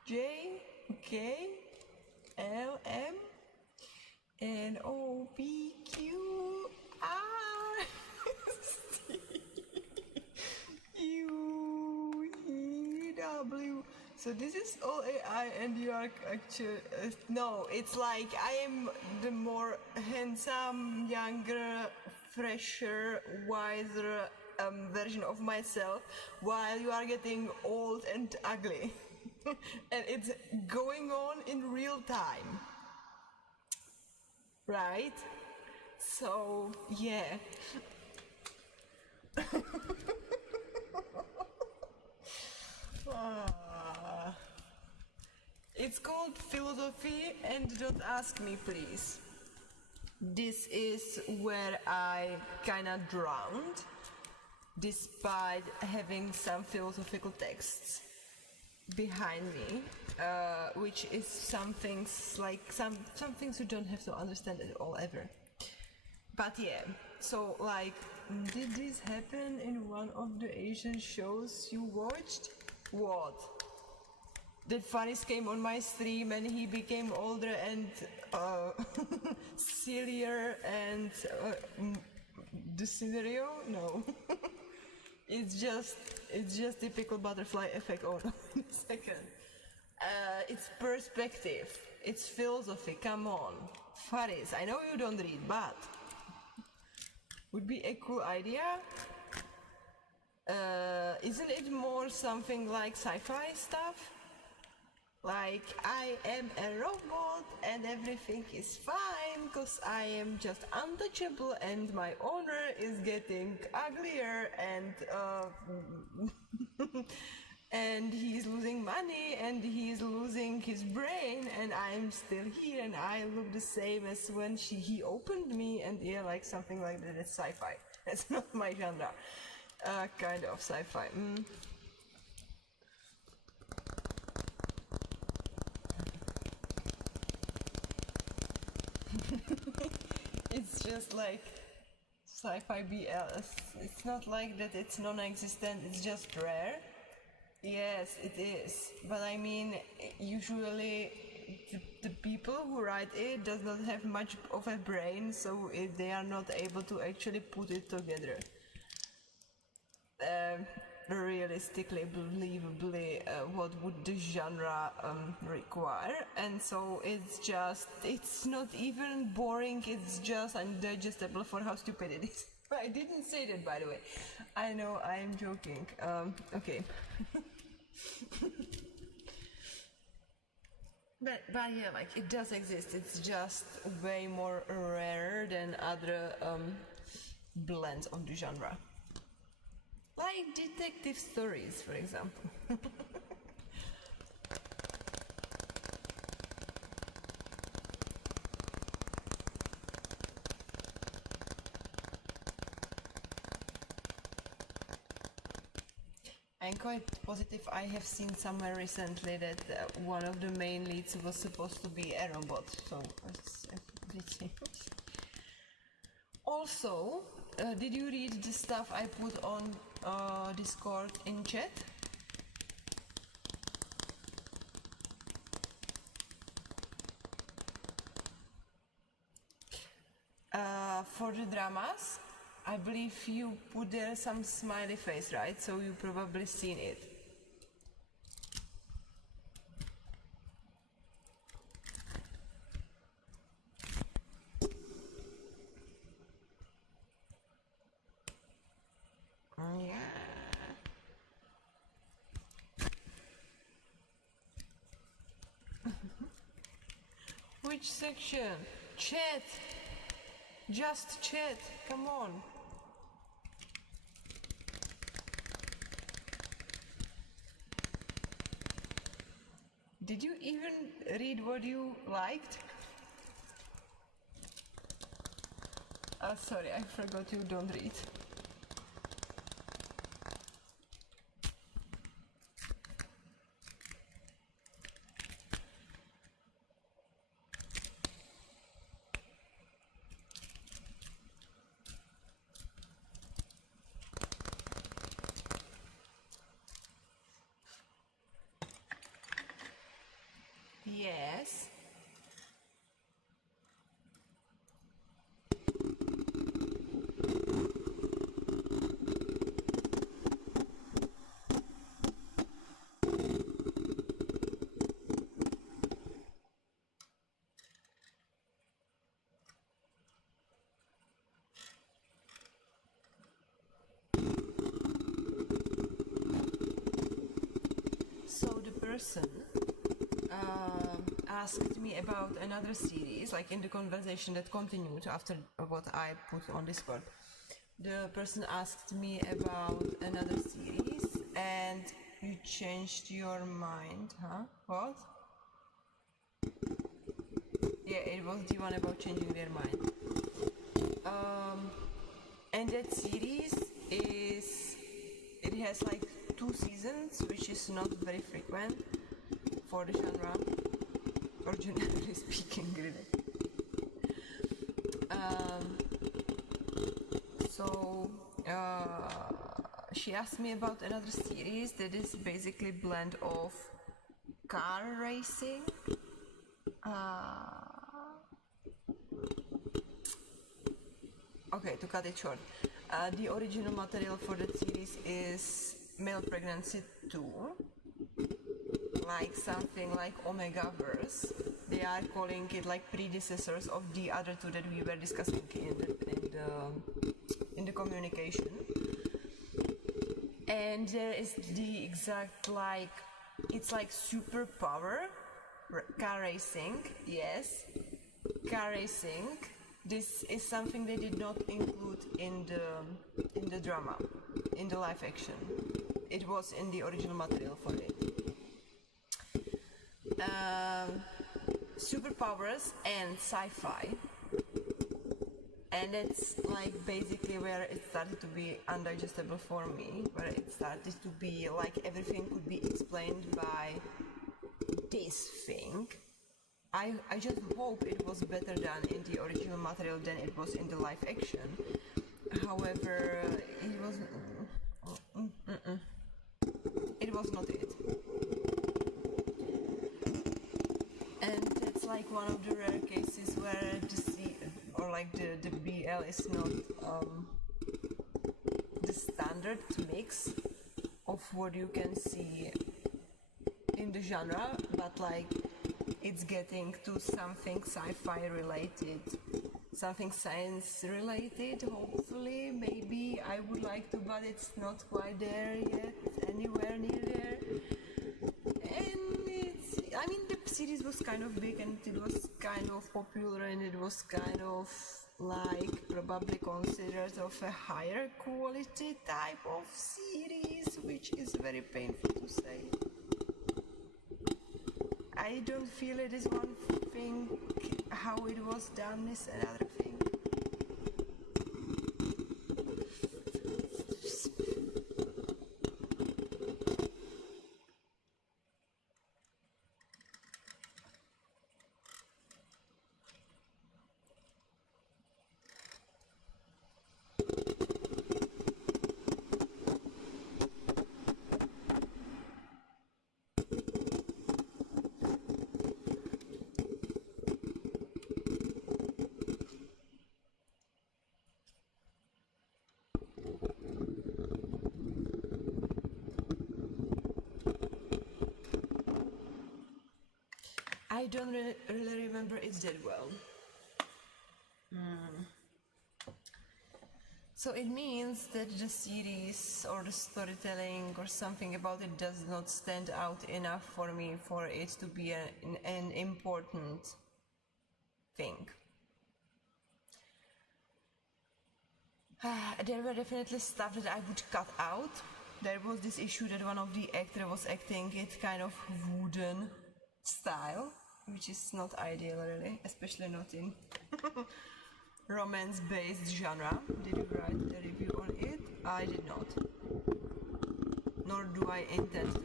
J, K, L, M, N, O, P, Q, R, S, T, U, V, W. So this is all AI and you are actually, no, it's like I am the more handsome, younger, fresher, wiser version of myself while you are getting old and ugly. And it's going on in real time. Right? So, yeah. It's called philosophy and don't ask me please. This is where I kinda drowned despite having some philosophical texts behind me, which is some things like some things you don't have to understand at all ever. But yeah, so like, did this happen in one of the Asian shows you watched? What? That Faris came on my stream and he became older and sillier and the scenario? No. It's just typical butterfly effect. Oh no, in a second. It's perspective. It's philosophy. Come on, Faris. I know you don't read, but would be a cool idea. Isn't it more something like sci-fi stuff? Like, I am a robot and everything is fine because I am just untouchable and my owner is getting uglier and and he's losing money and he's losing his brain and I'm still here and I look the same as when he opened me and yeah, like something like that. It's sci-fi. That's not my genre. Kind of sci-fi. It's just like sci-fi BL. It's not like that it's non-existent, it's just rare. Yes, it is. But I mean, usually the people who write it does not have much of a brain, so they are not able to actually put it together. Realistically, believably, what would the genre require? And so it's not even boring, it's just undigestible for how stupid it is. I didn't say that, by the way. I know, I'm joking. Okay. But yeah, like it does exist. It's just way more rare than other blends of the genre, like detective stories, for example. I'm quite positive I have seen somewhere recently that one of the main leads was supposed to be a robot, so let's see. Also, did you read the stuff I put on Discord in chat? For the dramas, I believe you put there some smiley face, right? So you probably seen it. Yeah. Which section? Chat! Just chat, come on. Did you even read what you liked? Sorry, I forgot you don't read. Yes. So the person asked me about another series, like in the conversation that continued after what I put on Discord. The person asked me about another series and you changed your mind, huh? What? Yeah, it was the one about changing their mind. And that series it has like 2 seasons, which is not very frequent for the genre, or generally speaking, really. So she asked me about another series that is basically blend of car racing, okay, to cut it short, the original material for that series is Male Pregnancy 2, like something like Omegaverse. They are calling it like predecessors of the other two that we were discussing in the communication. And there is the exact like, it's like superpower car racing, yes, car racing. This is something they did not include in the drama, in the live action. It was in the original material for it. Superpowers and sci-fi, and it's like basically where it started to be undigestible for me, where it started to be like everything could be explained by this thing. I just hope it was better done in the original material than it was in the live action. However, it was not it. And it's like one of the rare cases where the BL is not the standard mix of what you can see in the genre, but like it's getting to something sci-fi related, something science related, hopefully, maybe I would like to, but it's not quite there yet, anywhere near there. And series was kind of big and it was kind of popular and it was kind of like probably considered of a higher quality type of series, which is very painful to say. I don't feel it is one thing, how it was done is another thing. I don't really remember it that well. So it means that the series or the storytelling or something about it does not stand out enough for me for it to be an important thing. There were definitely stuff that I would cut out. There was this issue that one of the actors was acting it kind of wooden style, which is not ideal really, especially not in romance-based genre. Did you write a review on it? I did not. Nor do I intend to.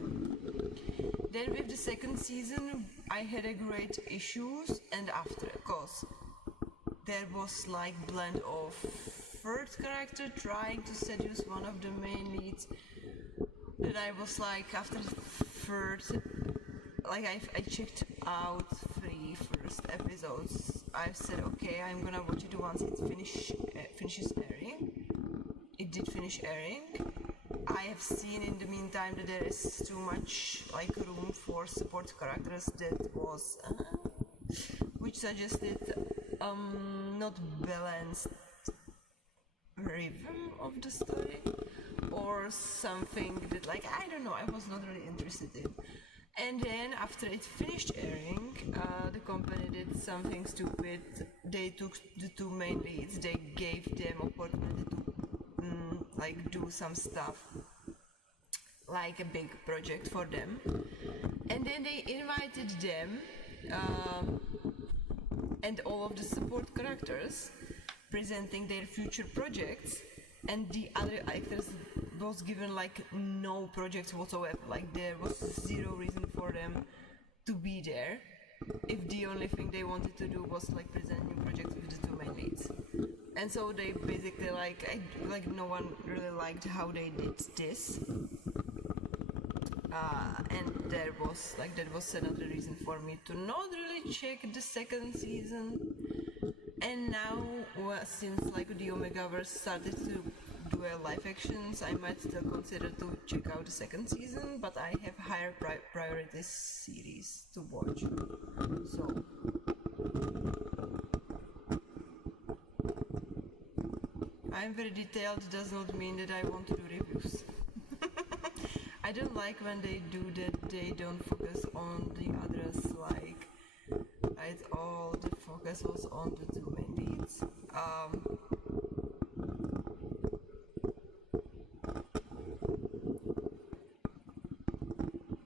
Then with the second season, I had a great issues, and after, cause there was like blend of third character trying to seduce one of the main leads. Then I was like, after third, like I checked out 3 first episodes. I said, okay, I'm gonna watch it once it finishes airing. It did finish airing. I have seen in the meantime that there is too much like room for support characters that was, which suggested not balanced rhythm of the story or something that like I don't know. I was not really interested in. And then after it finished airing, the company did something stupid. They took the 2 main leads, they gave them opportunity to like do some stuff, like a big project for them. And then they invited them and all of the support characters presenting their future projects, and the other actors was given like no projects whatsoever, like there was 0 reason for them to be there if the only thing they wanted to do was like present new projects with the 2 main leads. And so they basically like no one really liked how they did this, and there was like that was another reason for me to not really check the second season. And now since like the Omegaverse started to do live actions, I might still consider to check out the second season, but I have higher priority series to watch. So I'm very detailed, does not mean that I want to do reviews. I don't like when they do that, they don't focus on the others, like right, all the focus was on the 2 main leads.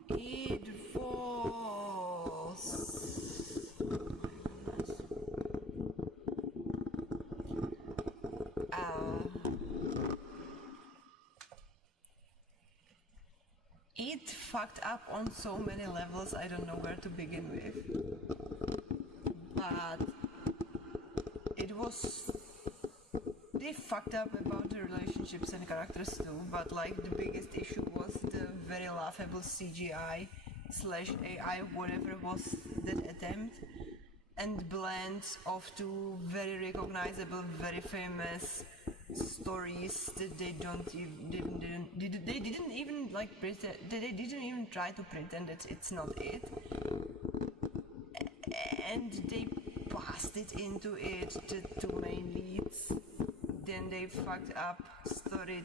It was... it fucked up on so many levels, I don't know where to begin with. But it was... they fucked up about the relationships and characters too, but like the biggest issue was the very laughable CGI / AI, whatever was that attempt, and blend of 2 very recognizable, very famous stories that they didn't even like pretend, they didn't even try to pretend that it's not it, and they passed it into it, the 2 main leads. Then they fucked up story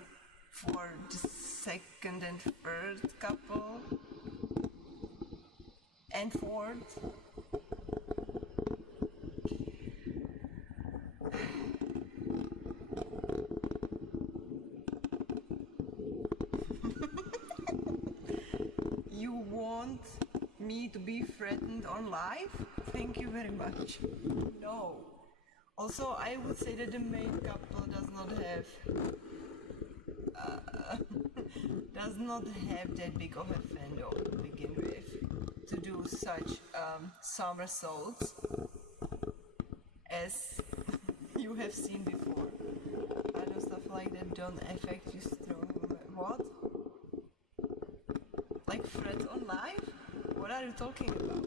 for the second and third couple, And fourth, you want me to be threatened on live? Thank you very much. No. Also, I would say that the main couple does not have that big of a fandom to begin with, to do such somersaults as you have seen before. I know stuff like that don't affect you strongly. What? Like threat on live? What are you talking about?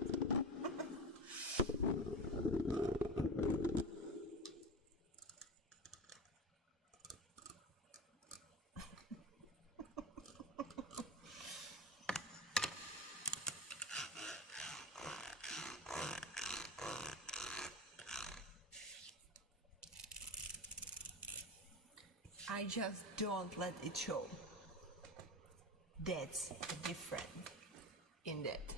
I just don't let it show. That's different in that.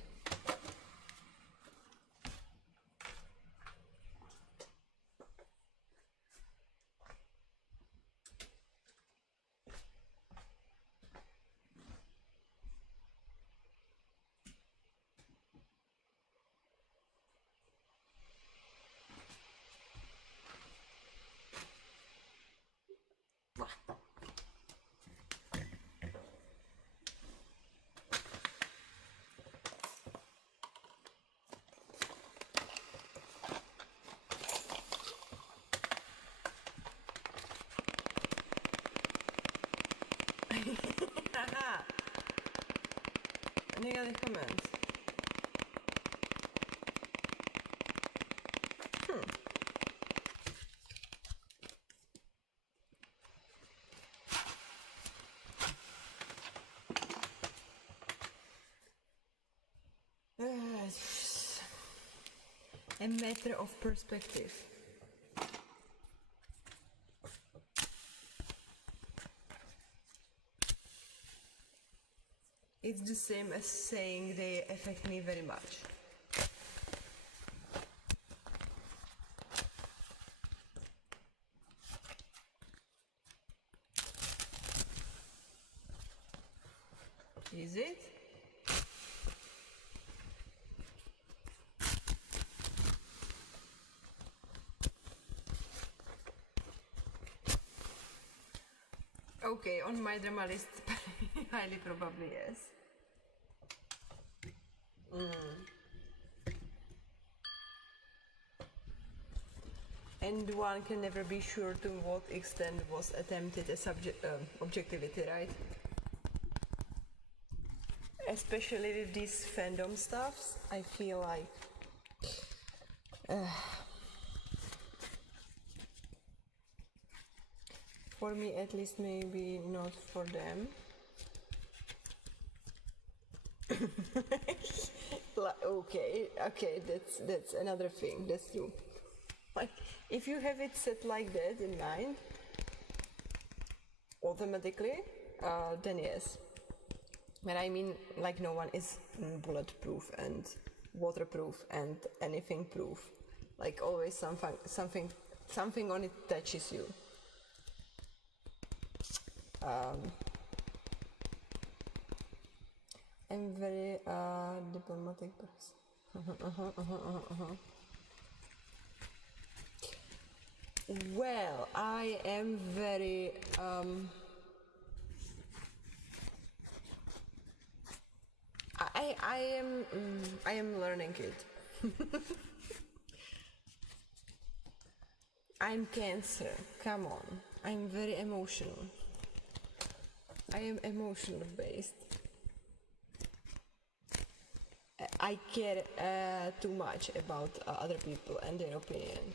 Haha. Any other comments? A matter of perspective. It's the same as saying they affect me very much. Is it? Okay, on my drama list, highly probably yes. And one can never be sure to what extent was attempted as objectivity, right? Especially with these fandom stuffs, I feel like for me at least, maybe not for them. Okay, that's another thing, that's true. Like, if you have it set like that in mind, automatically, then yes. But I mean, like, no one is bulletproof and waterproof and anything proof. Like, always something on it touches you. I'm very diplomatic person. Well, I am very I am learning it. I'm Cancer. Come on. I'm very emotional. I am emotional based. I care too much about other people and their opinion.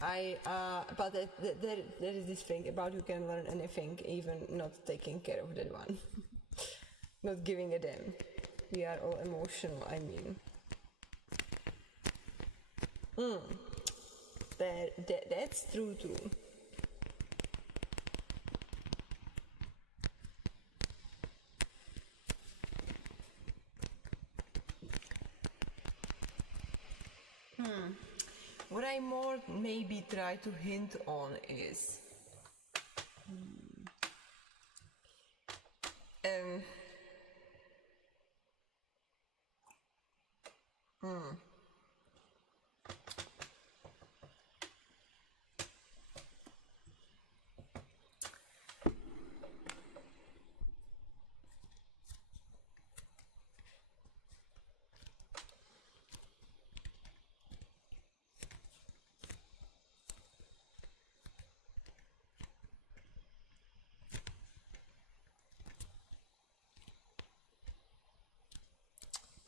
But there is this thing about you can learn anything, even not taking care of that one. Not giving a damn. We are all emotional, I mean. That's true too. What I more maybe try to hint on is um,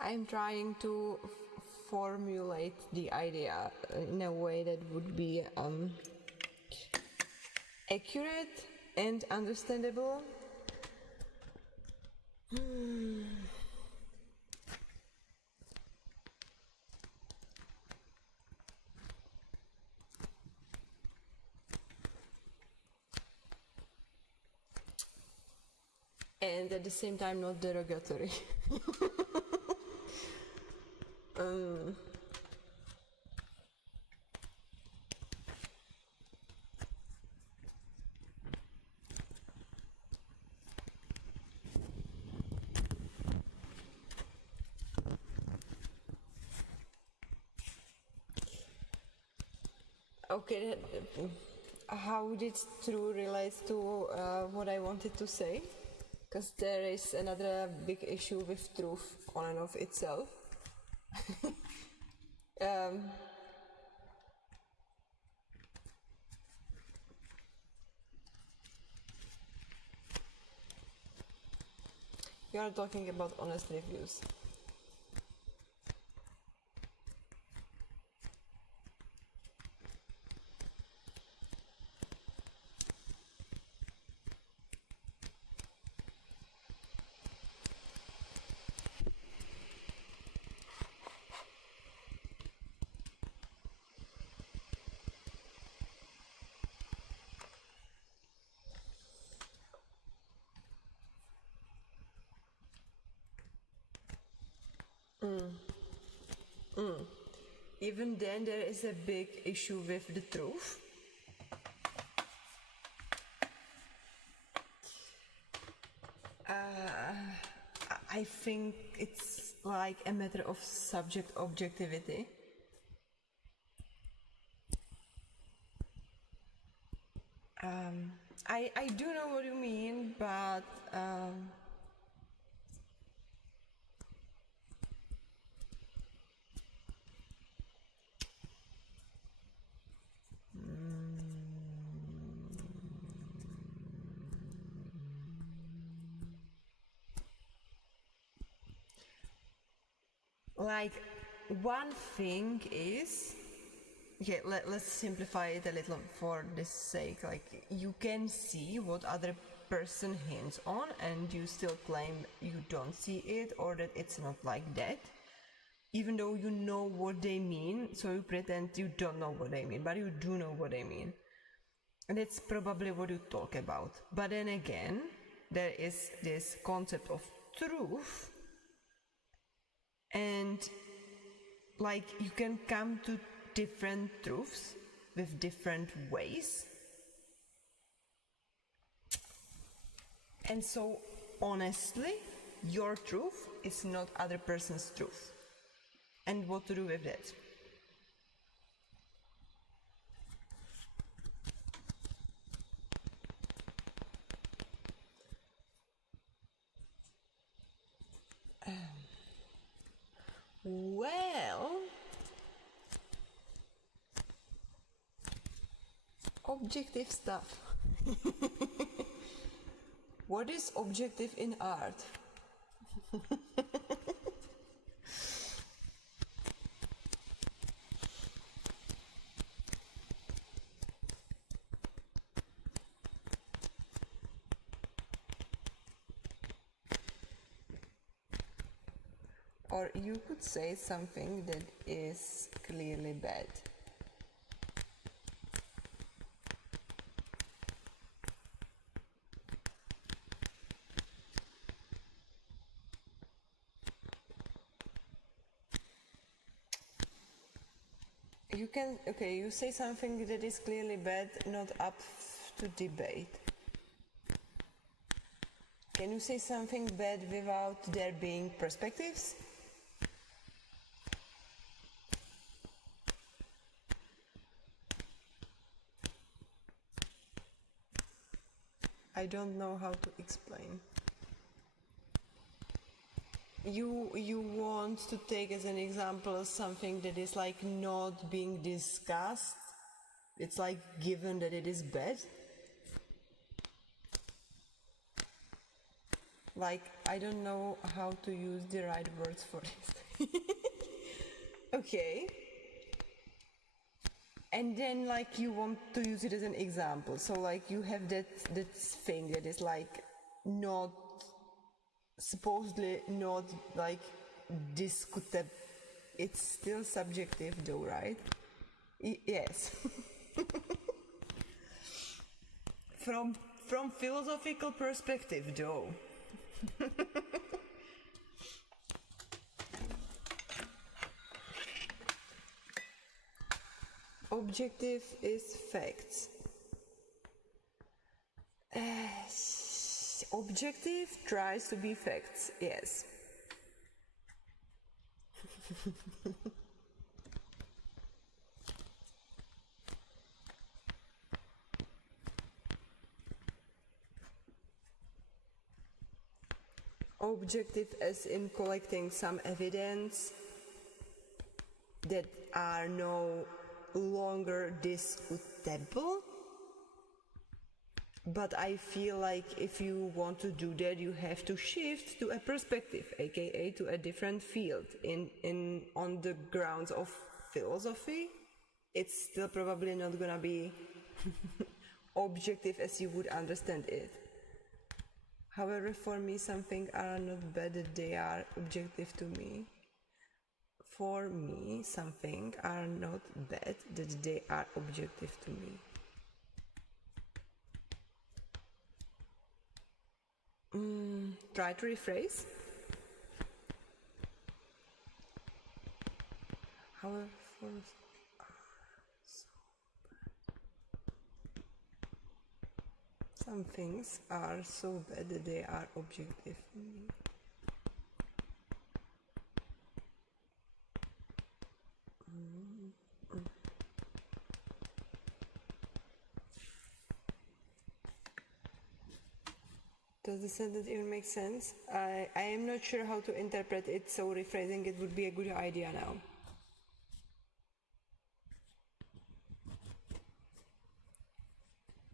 I'm trying to formulate the idea in a way that would be accurate and understandable. And at the same time not derogatory. Okay, how did true relates to what I wanted to say? Because there is another big issue with truth on and of itself. You are talking about honest reviews. Even then, there is a big issue with the truth. I think it's like a matter of subject objectivity. I do know what you mean, but like one thing is, okay, let's simplify it a little for this sake. Like, you can see what other person hints on and you still claim you don't see it, or that it's not like that, even though you know what they mean. So you pretend you don't know what they mean, but you do know what they mean, and it's probably what you talk about. But then again, there is this concept of truth, and like, you can come to different truths with different ways. And so honestly, your truth is not other person's truth. And what to do with that? Well, objective stuff. What is objective in art? Or you could say something that is clearly bad. You can, okay, you say something that is clearly bad, not up to debate. Can you say something bad without there being perspectives? I don't know how to explain. You want to take as an example something that is like not being discussed. It's like given that it is bad. Like, I don't know how to use the right words for this. Okay. And then like you want to use it as an example. So like you have that thing that is like not supposedly not like discutable. It's still subjective though, right? Yes. From philosophical perspective though. Objective is facts. Objective tries to be facts, yes. Objective as in collecting some evidence that are no longer discutable. But I feel like if you want to do that, you have to shift to a perspective, aka to a different field. On the grounds of philosophy, it's still probably not gonna be objective as you would understand it. However, for me, something are not bad that they are objective to me. For me, something are not bad that they are objective to me. Try to rephrase. However, some things are so bad that they are objective for me. Does the sentence even make sense? I am not sure how to interpret it, so rephrasing it would be a good idea now.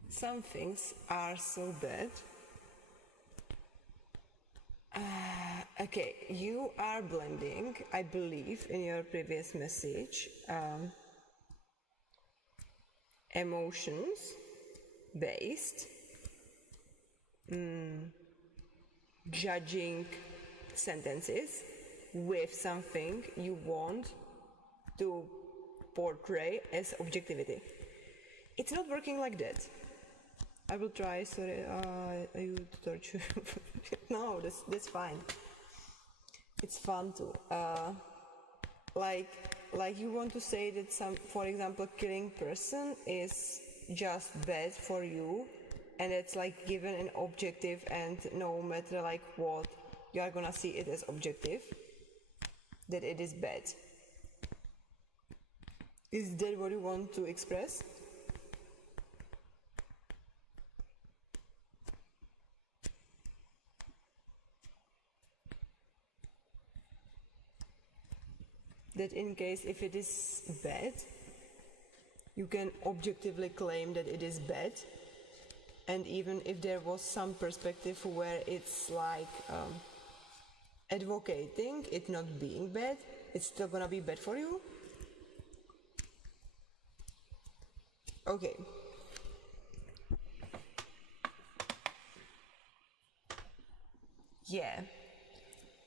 Some things are so bad. Okay, you are blending, I believe, in your previous message, emotions-based judging sentences with something you want to portray as objectivity. It's not working like that. I will try. Sorry, I would torture. No, that's fine. It's fun too. Like you want to say that for example, killing person is just bad for you, and it's like given an objective, and no matter like what, you are gonna see it as objective, that it is bad. Is that what you want to express? That in case if it is bad, you can objectively claim that it is bad, and even if there was some perspective where it's like advocating it not being bad, it's still gonna be bad for you? Okay. Yeah.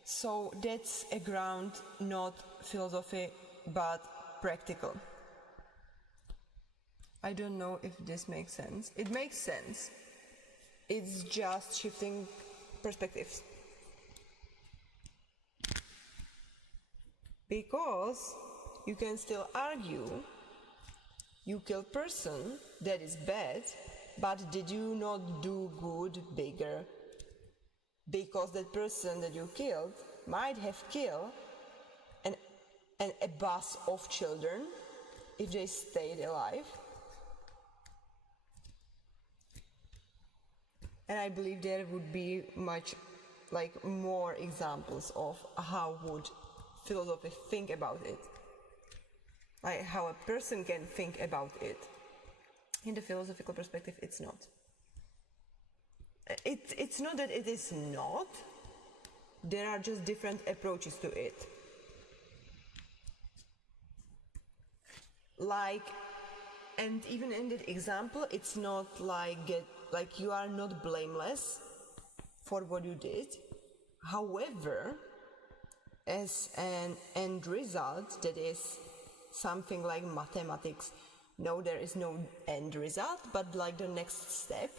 So that's a ground, not philosophy, but practical. I don't know if this makes sense. It makes sense. It's just shifting perspectives. Because you can still argue You kill person, that is bad, but did you not do good bigger? Because that person that you killed might have killed a bus of children if they stayed alive. And I believe there would be much more examples of how would philosophy think about it. Like how a person can think about it. In the philosophical perspective, it's not. It's not that it is not. There are just different approaches to it. And even in that example, it's not like you are not blameless for what you did. However, as an end result, that is something like mathematics, no, there is no end result, but like the next step.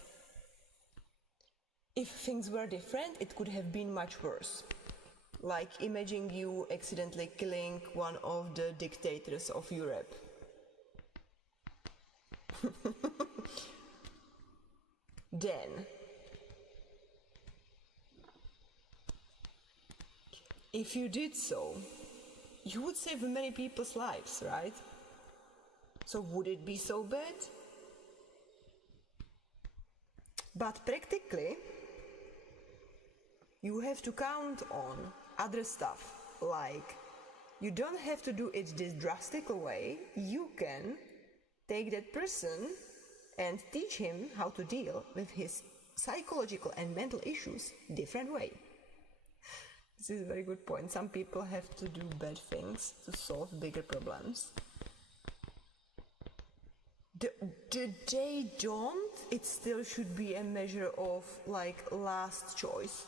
If things were different, it could have been much worse. Like imagine you accidentally killing one of the dictators of Europe. Then if you did so, you would save many people's lives, right? So would it be so bad? But practically, you have to count on other stuff, like you don't have to do it this drastic way. You can take that person and teach him how to deal with his psychological and mental issues different way. This is a very good point. Some people have to do bad things to solve bigger problems. They don't, it still should be a measure of last choice.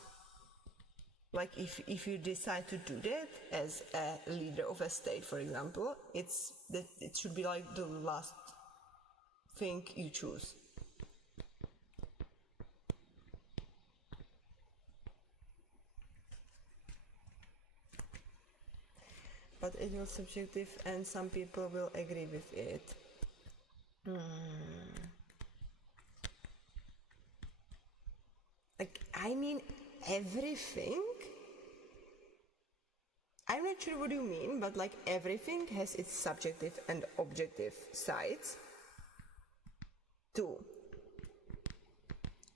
Like if you decide to do that as a leader of a state, for example, it should be like the last thing you choose. But it is subjective and some people will agree with it. I mean, everything? I'm not sure what you mean, but everything has its subjective and objective sides too.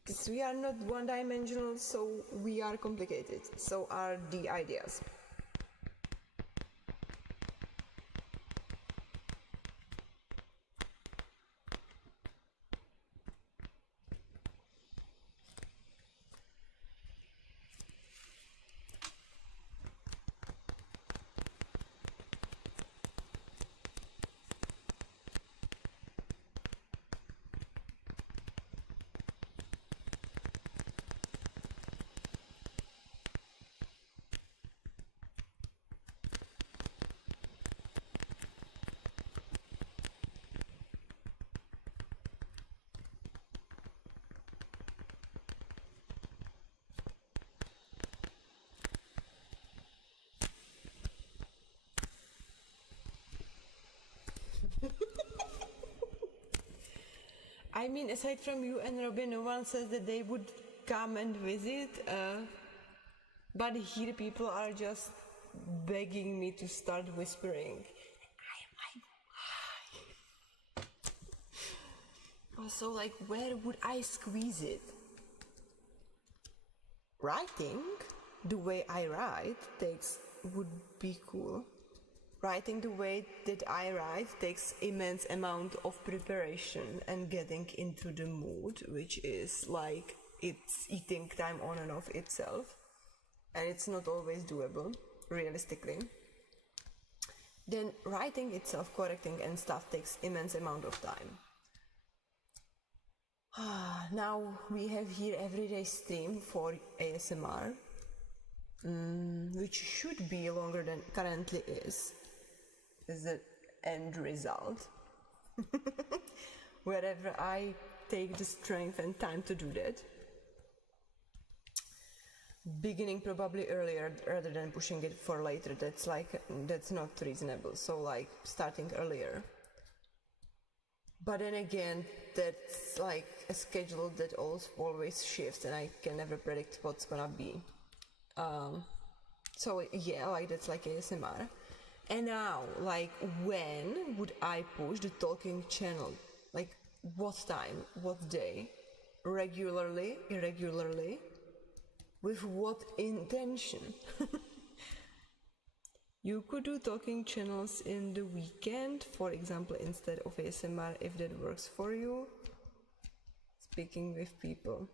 Because we are not one-dimensional, so we are complicated. So are the ideas. I mean, aside from you and Robin, no one says that they would come and visit, but here people are just begging me to start whispering. Also, where would I squeeze it? Writing, the way I write, would be cool. Writing the way that I write takes immense amount of preparation and getting into the mood, which is it's eating time on and off itself, and it's not always doable, realistically. Then writing itself, correcting and stuff takes immense amount of time. Now we have here everyday stream for ASMR, which should be longer than currently is the end result. Wherever I take the strength and time to do that. Beginning probably earlier rather than pushing it for later. That's not reasonable. So starting earlier. But then again, that's like a schedule that always shifts, and I can never predict what's gonna be. So yeah, like that's like ASMR. And now, like, when would I push the talking channel? Like, what time? What day? Regularly? Irregularly? With what intention? You could do talking channels in the weekend, for example, instead of ASMR, if that works for you. Speaking with people.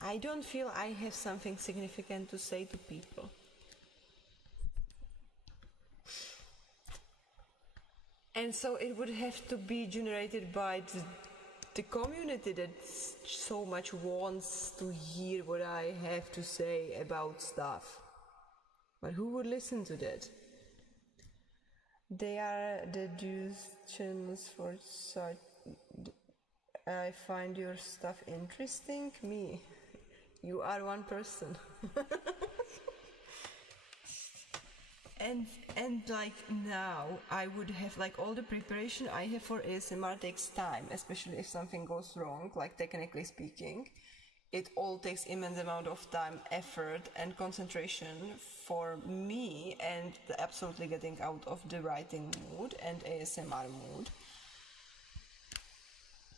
I don't feel I have something significant to say to people. And so it would have to be generated by the community that so much wants to hear what I have to say about stuff. But who would listen to that? They are deduced channels for such. I find your stuff interesting. Me. You are one person. And like now I would have like all the preparation I have for ASMR takes time, especially if something goes wrong, like technically speaking. It all takes immense amount of time, effort and concentration for me, and absolutely getting out of the writing mood and ASMR mood.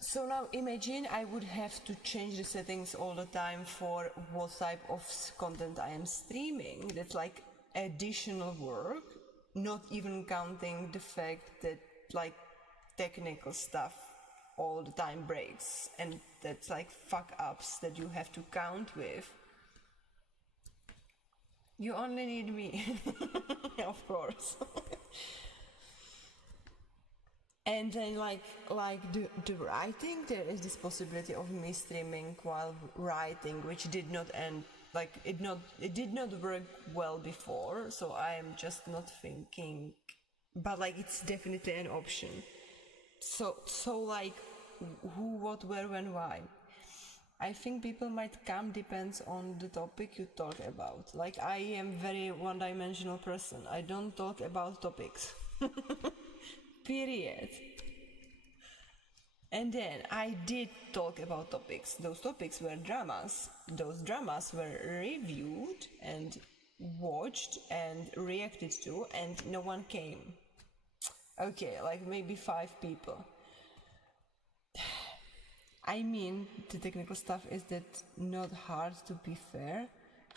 So now imagine I would have to change the settings all the time for what type of content I am streaming. That's like additional work, not even counting the fact that like technical stuff all the time breaks, and that's like fuck ups that you have to count with. You only need me. Of course. And then like the writing, there is this possibility of me streaming while writing, which did not end, like it did not work well before, so I am just not thinking, but like it's definitely an option. So like who, what, where, when, why. I think people might come, depends on the topic you talk about. Like I am very one-dimensional person. I don't talk about topics. Period. And then I did talk about topics. Those topics were dramas. Those dramas were reviewed and watched and reacted to, and no one came. Okay, like maybe 5 people. I mean, the technical stuff is that not hard, to be fair,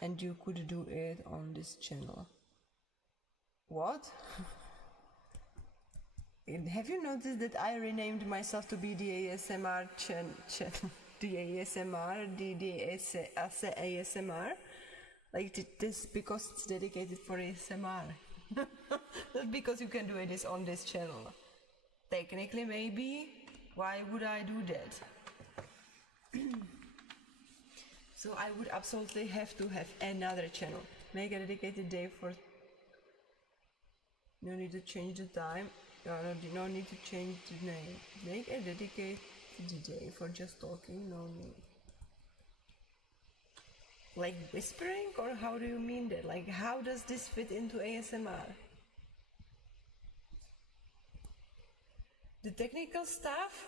and you could do it on this channel. What? Have you noticed that I renamed myself to be the ASMR channel? The ASMR, the Assez ASMR? Like this because it's dedicated for ASMR. Not because you can do it on this channel. Technically, maybe. Why would I do that? So I would absolutely have to have another channel. Make a dedicated day for... No need to change the time. No need to change the name. Make a dedicated day for just talking. No need. Like whispering, or how do you mean that? Like how does this fit into ASMR? The technical stuff?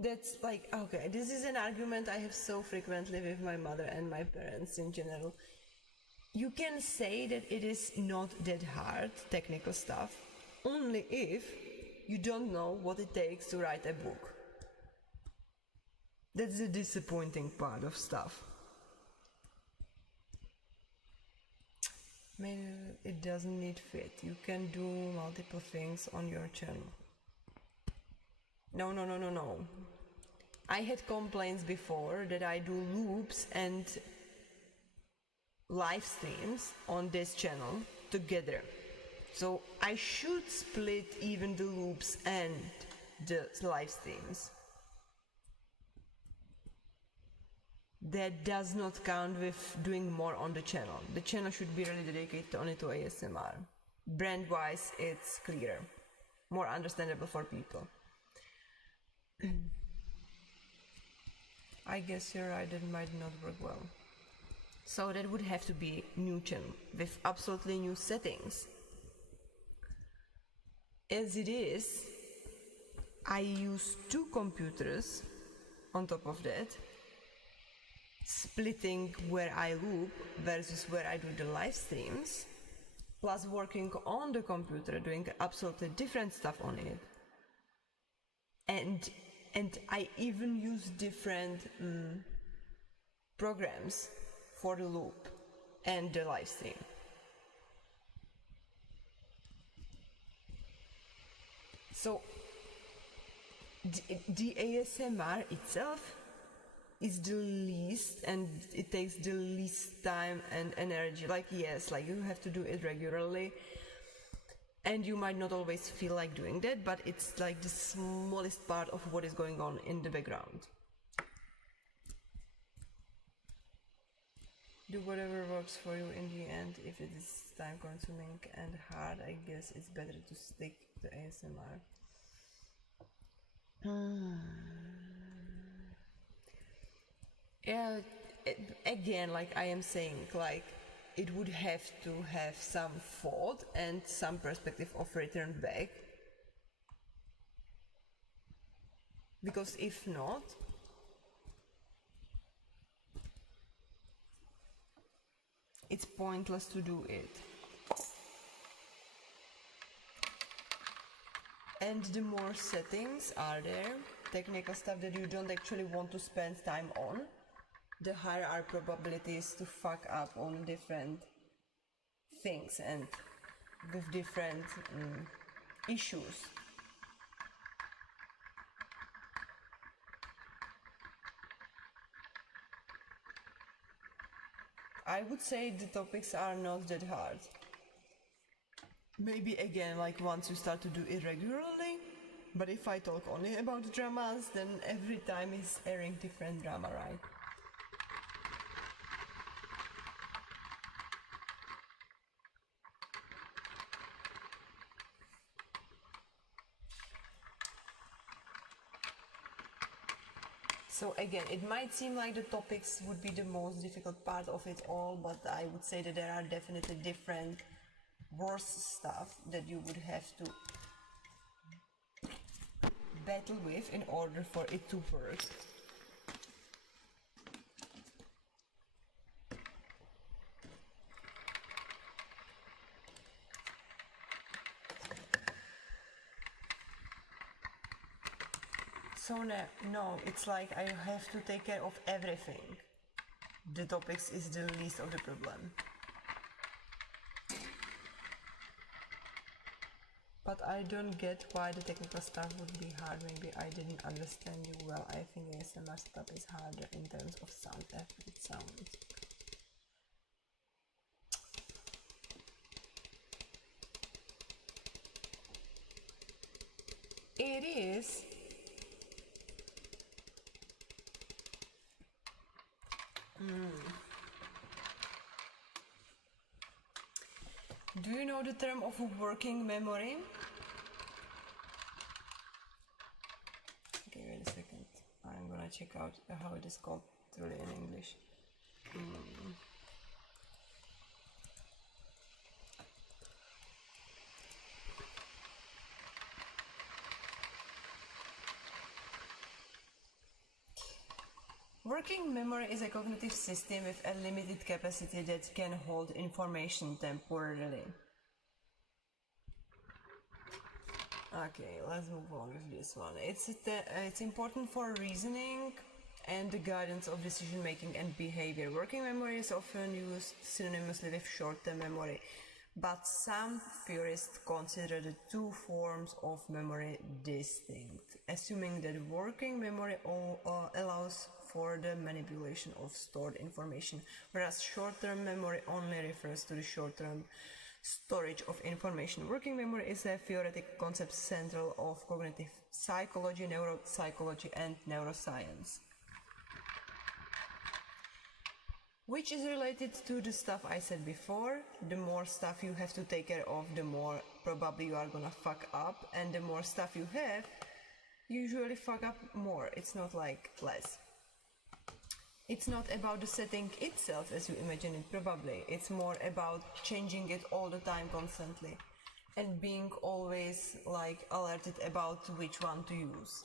That's like, okay, this is an argument I have so frequently with my mother and my parents in general. You can say that it is not that hard, technical stuff, only if you don't know what it takes to write a book. That's the disappointing part of stuff. Maybe it doesn't need fit. You can do multiple things on your channel. No. I had complaints before that I do loops and live streams on this channel together. So I should split even the loops and the live streams. That does not count with doing more on the channel. The channel should be really dedicated only to ASMR. Brand wise, it's clearer, more understandable for people. I guess you're right, that might not work well. So that would have to be new channel with absolutely new settings. As it is, I use two computers on top of that, splitting where I loop versus where I do the live streams, plus working on the computer, doing absolutely different stuff on it. And I even use different programs for the loop and the live stream. So the ASMR itself is the least, and it takes the least time and energy. Like, yes, like you have to do it regularly, and you might not always feel like doing that, but it's like the smallest part of what is going on in the background. Do whatever works for you in the end. If it is time consuming and hard, I guess it's better to stick to ASMR. Yeah, again, like I am saying, like it would have to have some thought and some perspective of return back. Because if not, it's pointless to do it. And the more settings are there, technical stuff that you don't actually want to spend time on, the higher are probabilities to fuck up on different things and with different issues. I would say the topics are not that hard. Maybe again, like once you start to do it regularly, but if I talk only about dramas, then every time is airing different drama, right? So again, it might seem like the topics would be the most difficult part of it all, but I would say that there are definitely different worse stuff that you would have to battle with in order for it to work. So no, it's like I have to take care of everything. The topics is the least of the problem. But I don't get why the technical stuff would be hard. Maybe I didn't understand you well. I think ASMR stuff is harder in terms of sound effect sounds. It is. Do you know the term of working memory? Okay, wait a second. I'm gonna check out how it is called truly in English. Working memory is a cognitive system with a limited capacity that can hold information temporarily. Okay, let's move on with this one. It's important for reasoning and the guidance of decision making and behavior. Working memory is often used synonymously with short-term memory, but some theorists consider the two forms of memory distinct, assuming that working memory allows for the manipulation of stored information, whereas short-term memory only refers to the short-term storage of information. Working memory is a theoretical concept central of cognitive psychology, neuropsychology, and neuroscience, which is related to the stuff I said before. The more stuff you have to take care of, the more probably you are gonna fuck up, and the more stuff you have, you usually fuck up more. It's not like less. It's not about the setting itself as you imagine it, probably. It's more about changing it all the time, constantly. and being always like alerted about which one to use.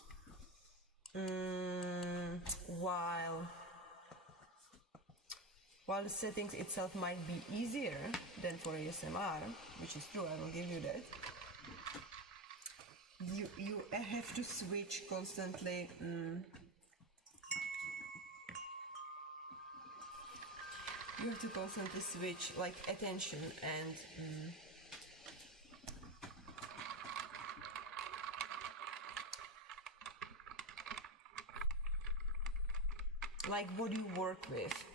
While the settings itself might be easier than for ASMR, which is true, I will give you that, you have to switch constantly. You have to constantly switch like attention and like what you work with.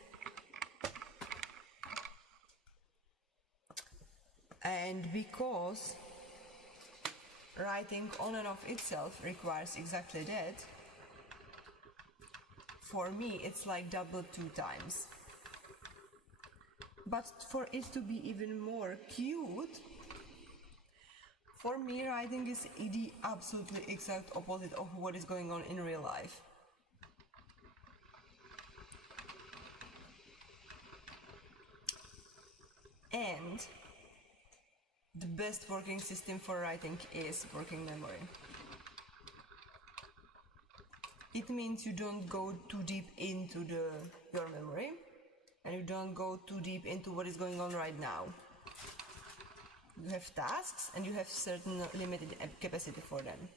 And because writing on and off itself requires exactly that, for me it's like double 2 times. But for it to be even more cute, for me writing is the absolutely exact opposite of what is going on in real life. And the best working system for writing is working memory. It means you don't go too deep into your memory, and you don't go too deep into what is going on right now. You have tasks and you have certain limited capacity for them.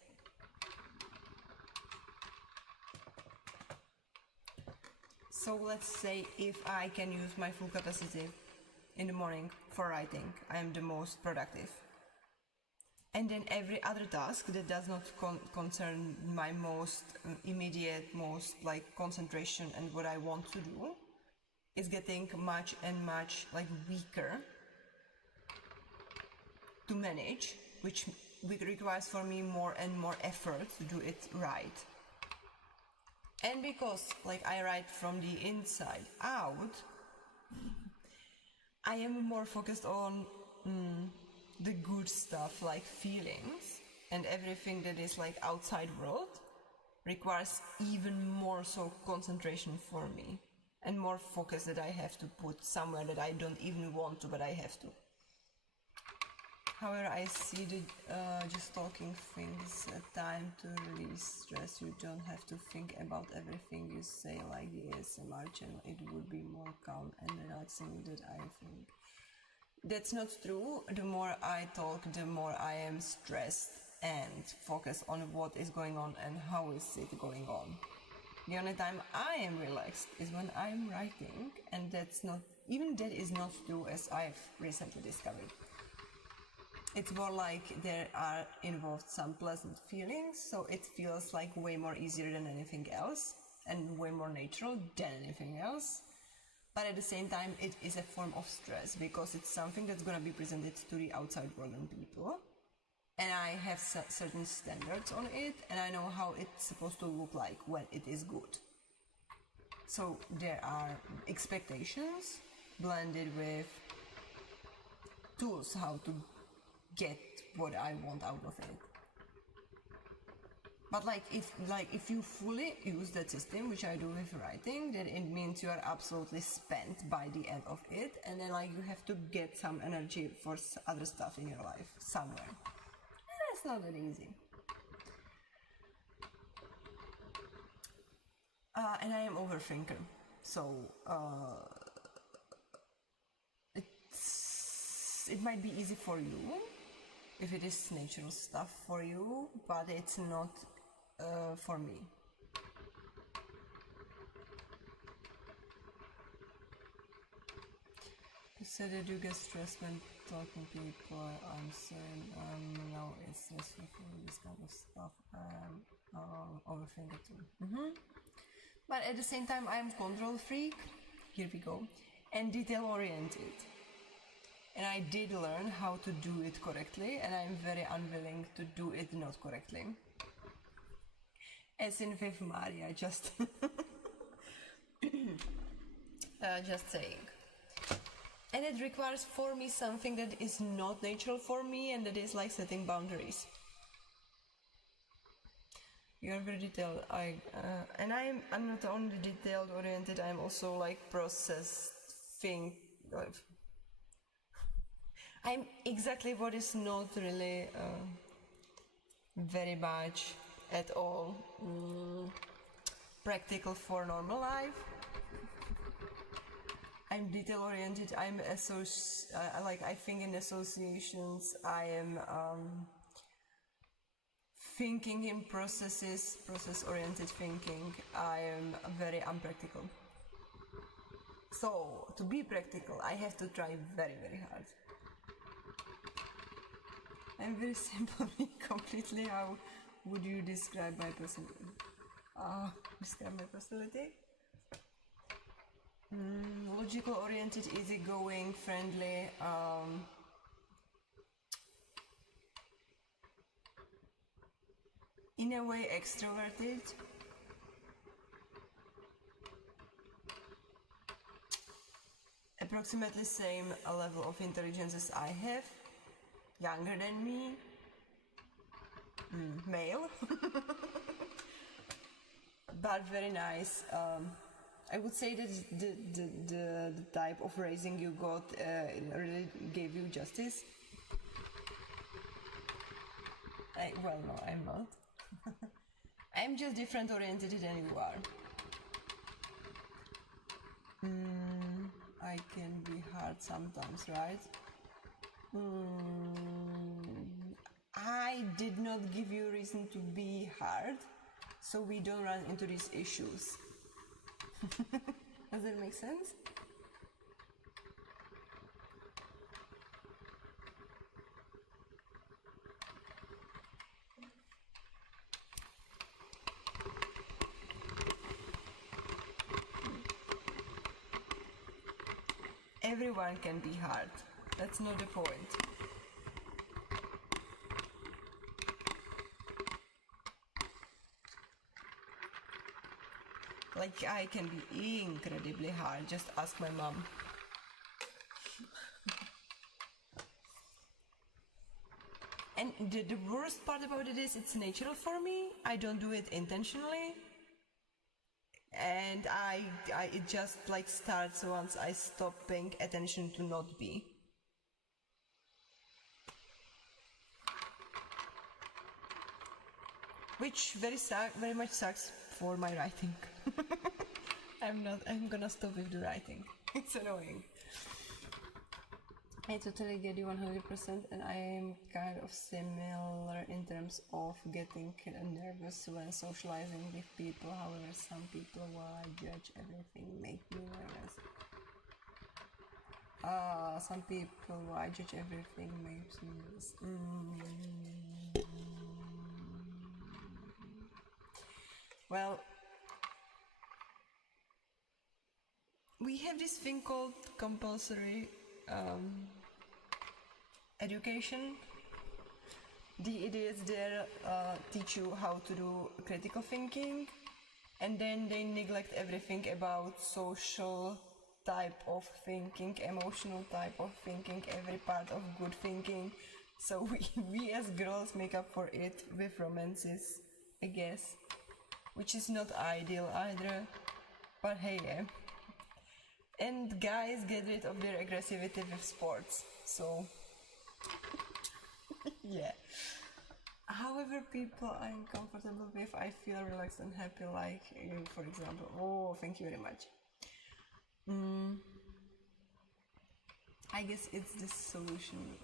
So let's say if I can use my full capacity in the morning for writing, I am the most productive. And then every other task that does not concern my most immediate, most like concentration and what I want to do is getting much and much like weaker to manage, which requires for me more and more effort to do it right. And because like I write from the inside out, I am more focused on the good stuff like feelings, and everything that is like outside world requires even more so concentration for me and more focus that I have to put somewhere that I don't even want to, but I have to. However, I see that just talking things a time to release stress. You don't have to think about everything you say like the ASMR channel. It would be more calm and relaxing, that I think. That's not true. The more I talk, the more I am stressed and focus on what is going on and how is it going on. The only time I am relaxed is when I'm writing, and that's not, even that is not true, as I've recently discovered. It's more like there are involved some pleasant feelings, so it feels like way more easier than anything else and way more natural than anything else. But at the same time, it is a form of stress because it's something that's going to be presented to the outside world and people. And I have certain standards on it, and I know how it's supposed to look like when it is good. So there are expectations blended with tools how to get what I want out of it. But if you fully use that system, which I do with writing, then it means you are absolutely spent by the end of it, and then you have to get some energy for other stuff in your life somewhere. And that's not that easy. And I am overthinker, so it might be easy for you if it is natural stuff for you, but it's not for me. You said that you get stressed when talking to people are answering. No, it's stressful for this kind of stuff. Overthinker too. But at the same time, I am control freak. Here we go. And detail oriented. And I did learn how to do it correctly, and I'm very unwilling to do it not correctly. As in with Maria, just just saying. And it requires for me something that is not natural for me, and that is like setting boundaries. You're very detailed. And I'm not only detailed oriented, I'm also like process think. I'm exactly what is not really very much at all practical for normal life. I'm detail oriented. I think in associations. I am thinking in processes, process oriented thinking. I am very unpractical. So to be practical, I have to try very, very hard. I'm very simply, completely. How would you describe my personality? Describe my personality? Logical oriented, easygoing, friendly. In a way, extroverted. Approximately same level of intelligence as I have. Younger than me. Male. But very nice. I would say that the type of raising you got really gave you justice. Well, no, I'm not. I'm just different oriented than you are. I can be hard sometimes, right? I did not give you reason to be hard, so we don't run into these issues. Does that make sense? Everyone can be hard. That's not the point. Like, I can be incredibly hard. Just ask my mom. And the worst part about it is it's natural for me. I don't do it intentionally. And it just like starts once I stop paying attention to not be. Which very much sucks for my writing. I'm gonna stop with the writing. It's annoying. I totally get you 100%, and I am kind of similar in terms of getting nervous when socializing with people. However, some people, while I judge everything, make me nervous. Some people, while I judge everything, makes me nervous. Well, we have this thing called compulsory education. The idiots there teach you how to do critical thinking, and then they neglect everything about social type of thinking, emotional type of thinking, every part of good thinking. So we as girls make up for it with romances, I guess, which is not ideal either, but hey, yeah. And guys get rid of their aggressivity with sports, so yeah. However, people I'm comfortable with, I feel relaxed and happy, like you, for example. Oh, thank you very much. I guess it's the solution.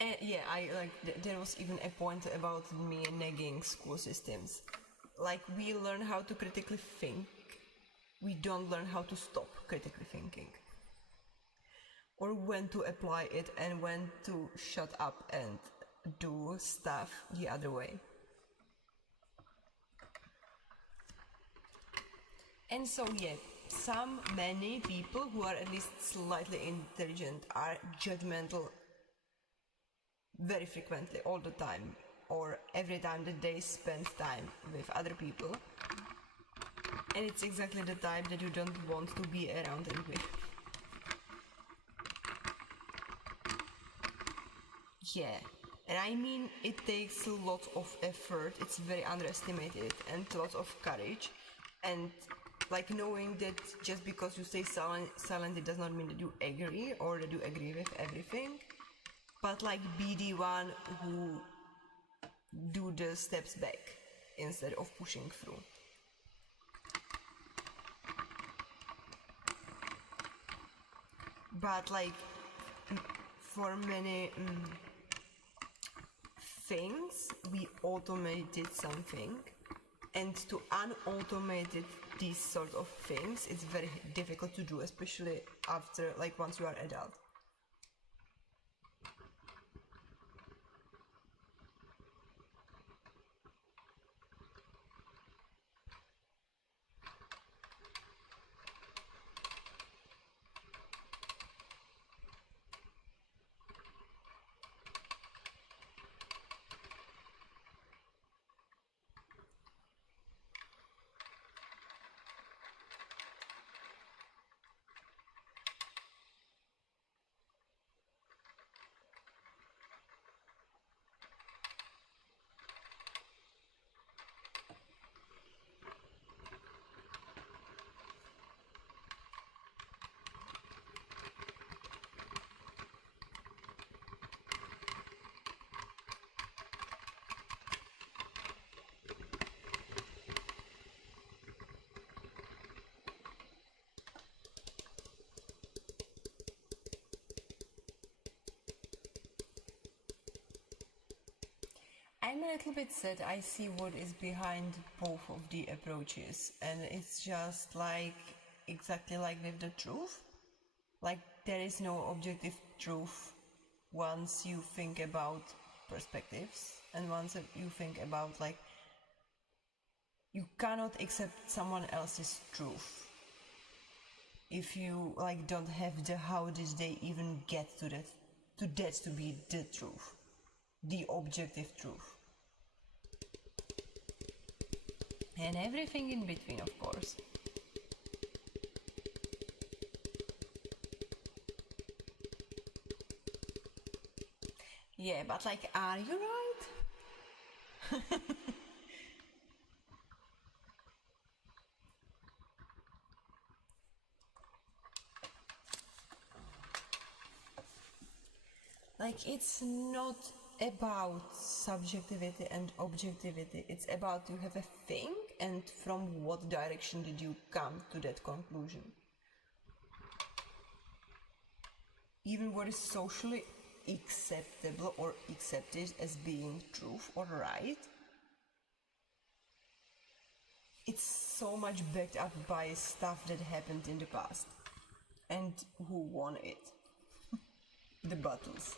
And yeah, there was even a point about me negging school systems. Like, we learn how to critically think. We don't learn how to stop critically thinking. Or when to apply it and when to shut up and do stuff the other way. And so yeah, many people who are at least slightly intelligent are judgmental very frequently, all the time, or every time that they spend time with other people, and it's exactly the type that you don't want to be around and with. Yeah, and I mean, it takes a lot of effort, it's very underestimated, and lots of courage, and like knowing that just because you stay silent, it does not mean that you agree or that you agree with everything, but like be the one who do the steps back instead of pushing through. But like for many things, we automated something, and to unautomate these sort of things, it's very difficult to do, especially after, like, once you are adult. I'm a little bit sad. I see what is behind both of the approaches, and it's just like exactly like with the truth. Like, there is no objective truth once you think about perspectives, and once you think about, like, you cannot accept someone else's truth if you like don't have the how did they even get to that to be the truth, the objective truth. And everything in between, of course. Yeah, but like, are you right? Like, it's not about subjectivity and objectivity, it's about you have a thing, and from what direction did you come to that conclusion. Even what is socially acceptable or accepted as being truth or right, it's so much backed up by stuff that happened in the past. And who won it? The battles.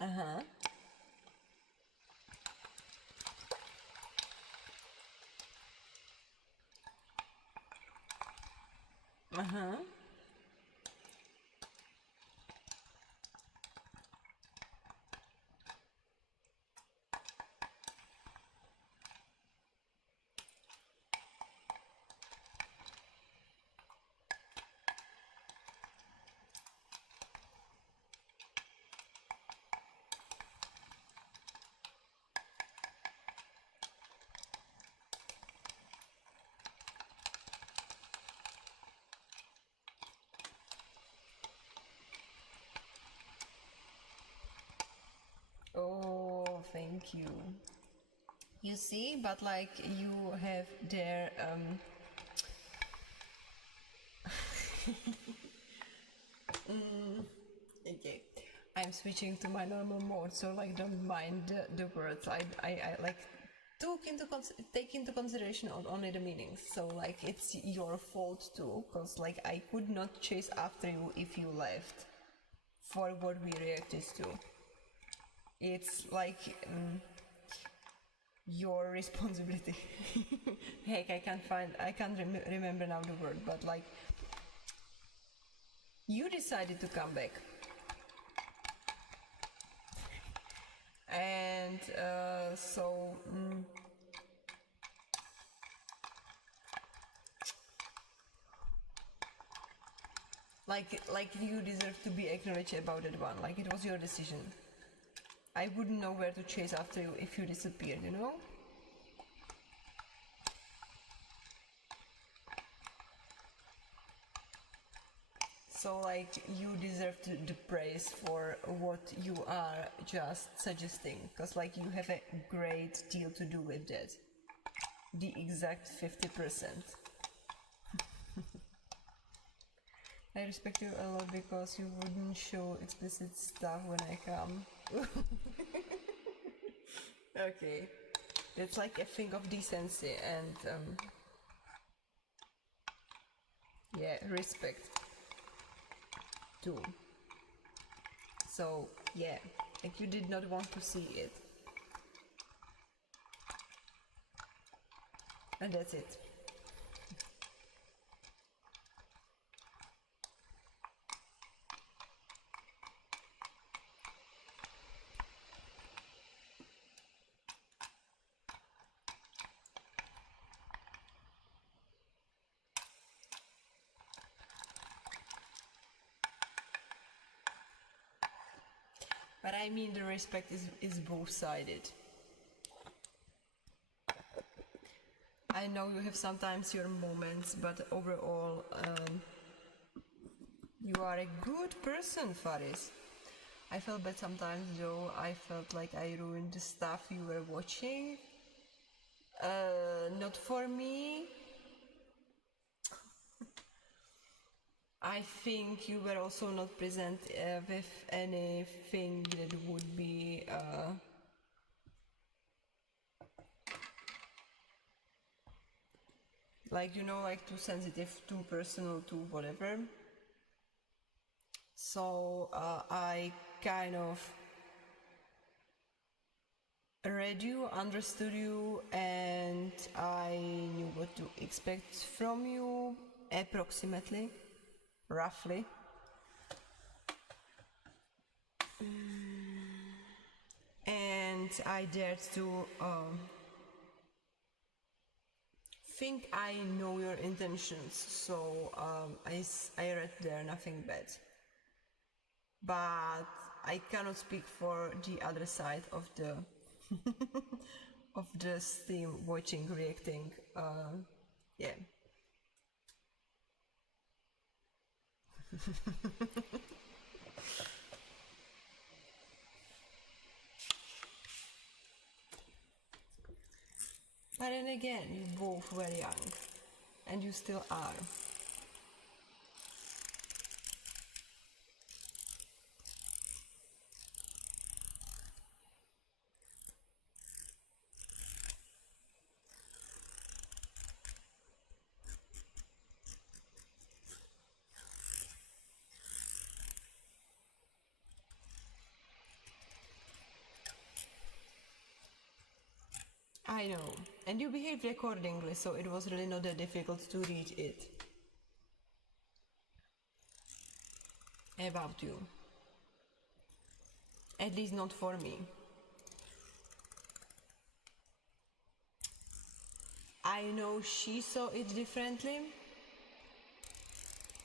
Uh-huh. Uh-huh. Oh, thank you. You see, but like you have there okay. I'm switching to my normal mode, so like don't mind the words. I like take into consideration only the meanings. So like it's your fault too, cause like I could not chase after you if you left for what we reacted to. It's like your responsibility. Heck, I can't remember now the word, but like you decided to come back. And like you deserve to be acknowledged about that one. Like it was your decision. I wouldn't know where to chase after you if you disappeared, you know? So like you deserve the praise for what you are just suggesting, because like you have a great deal to do with that. The exact 50%. I respect you a lot because you wouldn't show explicit stuff when I come. Okay. It's like a thing of decency and yeah, respect too. So yeah, like you did not want to see it. And that's it. But I mean the respect is both-sided. I know you have sometimes your moments, but overall, you are a good person, Faris. I felt bad sometimes though. I felt like I ruined the stuff you were watching. Not for me. I think you were also not present with anything that would be like, you know, like too sensitive, too personal, too whatever. So I kind of read you, understood you, and I knew what to expect from you approximately, roughly. And I dared to think I know your intentions, so I read there nothing bad. But I cannot speak for the other side of the of the stream, watching, reacting. Yeah. But then again, you both were young, and you still are. I know, and you behaved accordingly, so it was really not that difficult to read it. about you. At least not for me. I know she saw it differently,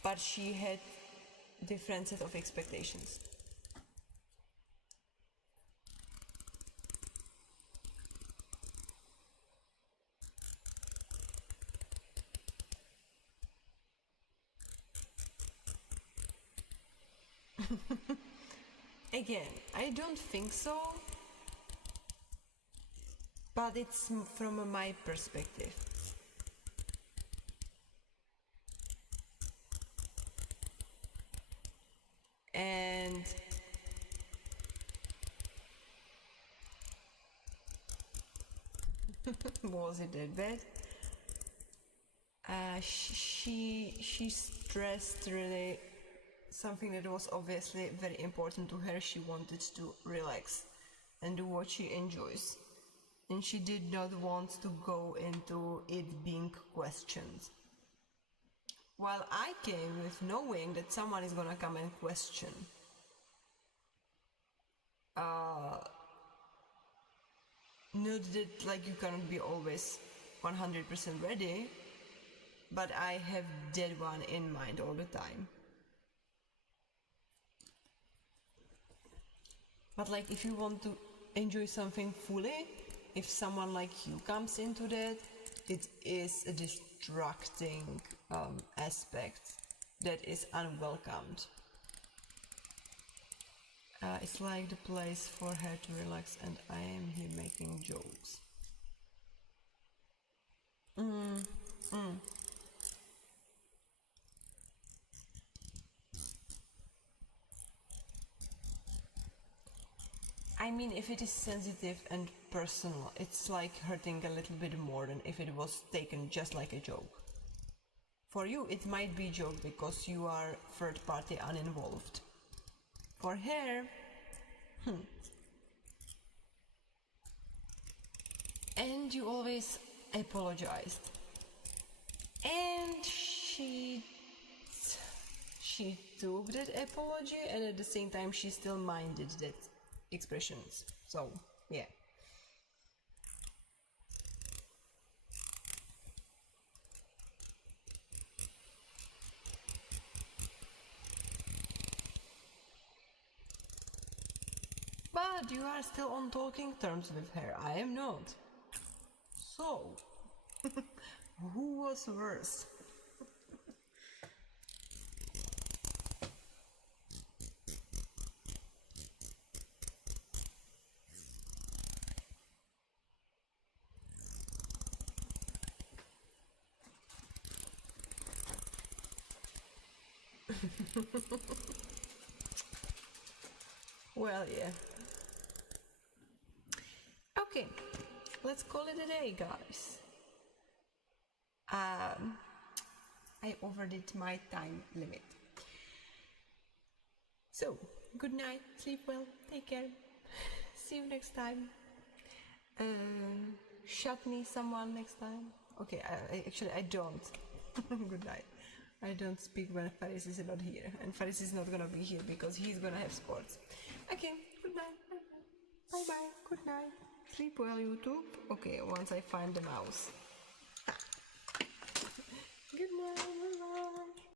but she had different set of expectations. Again, I don't think so, but it's from my perspective. And was it that bad? She stressed really something that was obviously very important to her. She wanted to relax and do what she enjoys, and she did not want to go into it being questioned. While I came with knowing that someone is gonna come and question. Not that like you cannot be always 100% ready, but I have that one in mind all the time. But like if you want to enjoy something fully, if someone like you comes into that, it is a distracting aspect that is unwelcomed. It's like the place for her to relax, and I am here making jokes. I mean, if it is sensitive and personal, it's like hurting a little bit more than if it was taken just like a joke. For you, it might be a joke because you are third party uninvolved. For her, and you always apologized. And she took that apology, and at the same time she still minded that expressions. So yeah. But you are still on talking terms with her. I am not. So who was worse? Well, yeah. Okay, let's call it a day, guys. I overdid my time limit. So, good night, sleep well, take care. See you next time. Shut me someone next time. Okay, I don't. Good night. I don't speak when Faris is not here, and Faris is not gonna be here because he's gonna have sports. Okay, good night. Bye bye. Good night. Sleep well, YouTube. Okay, once I find the mouse. Good night. Bye bye.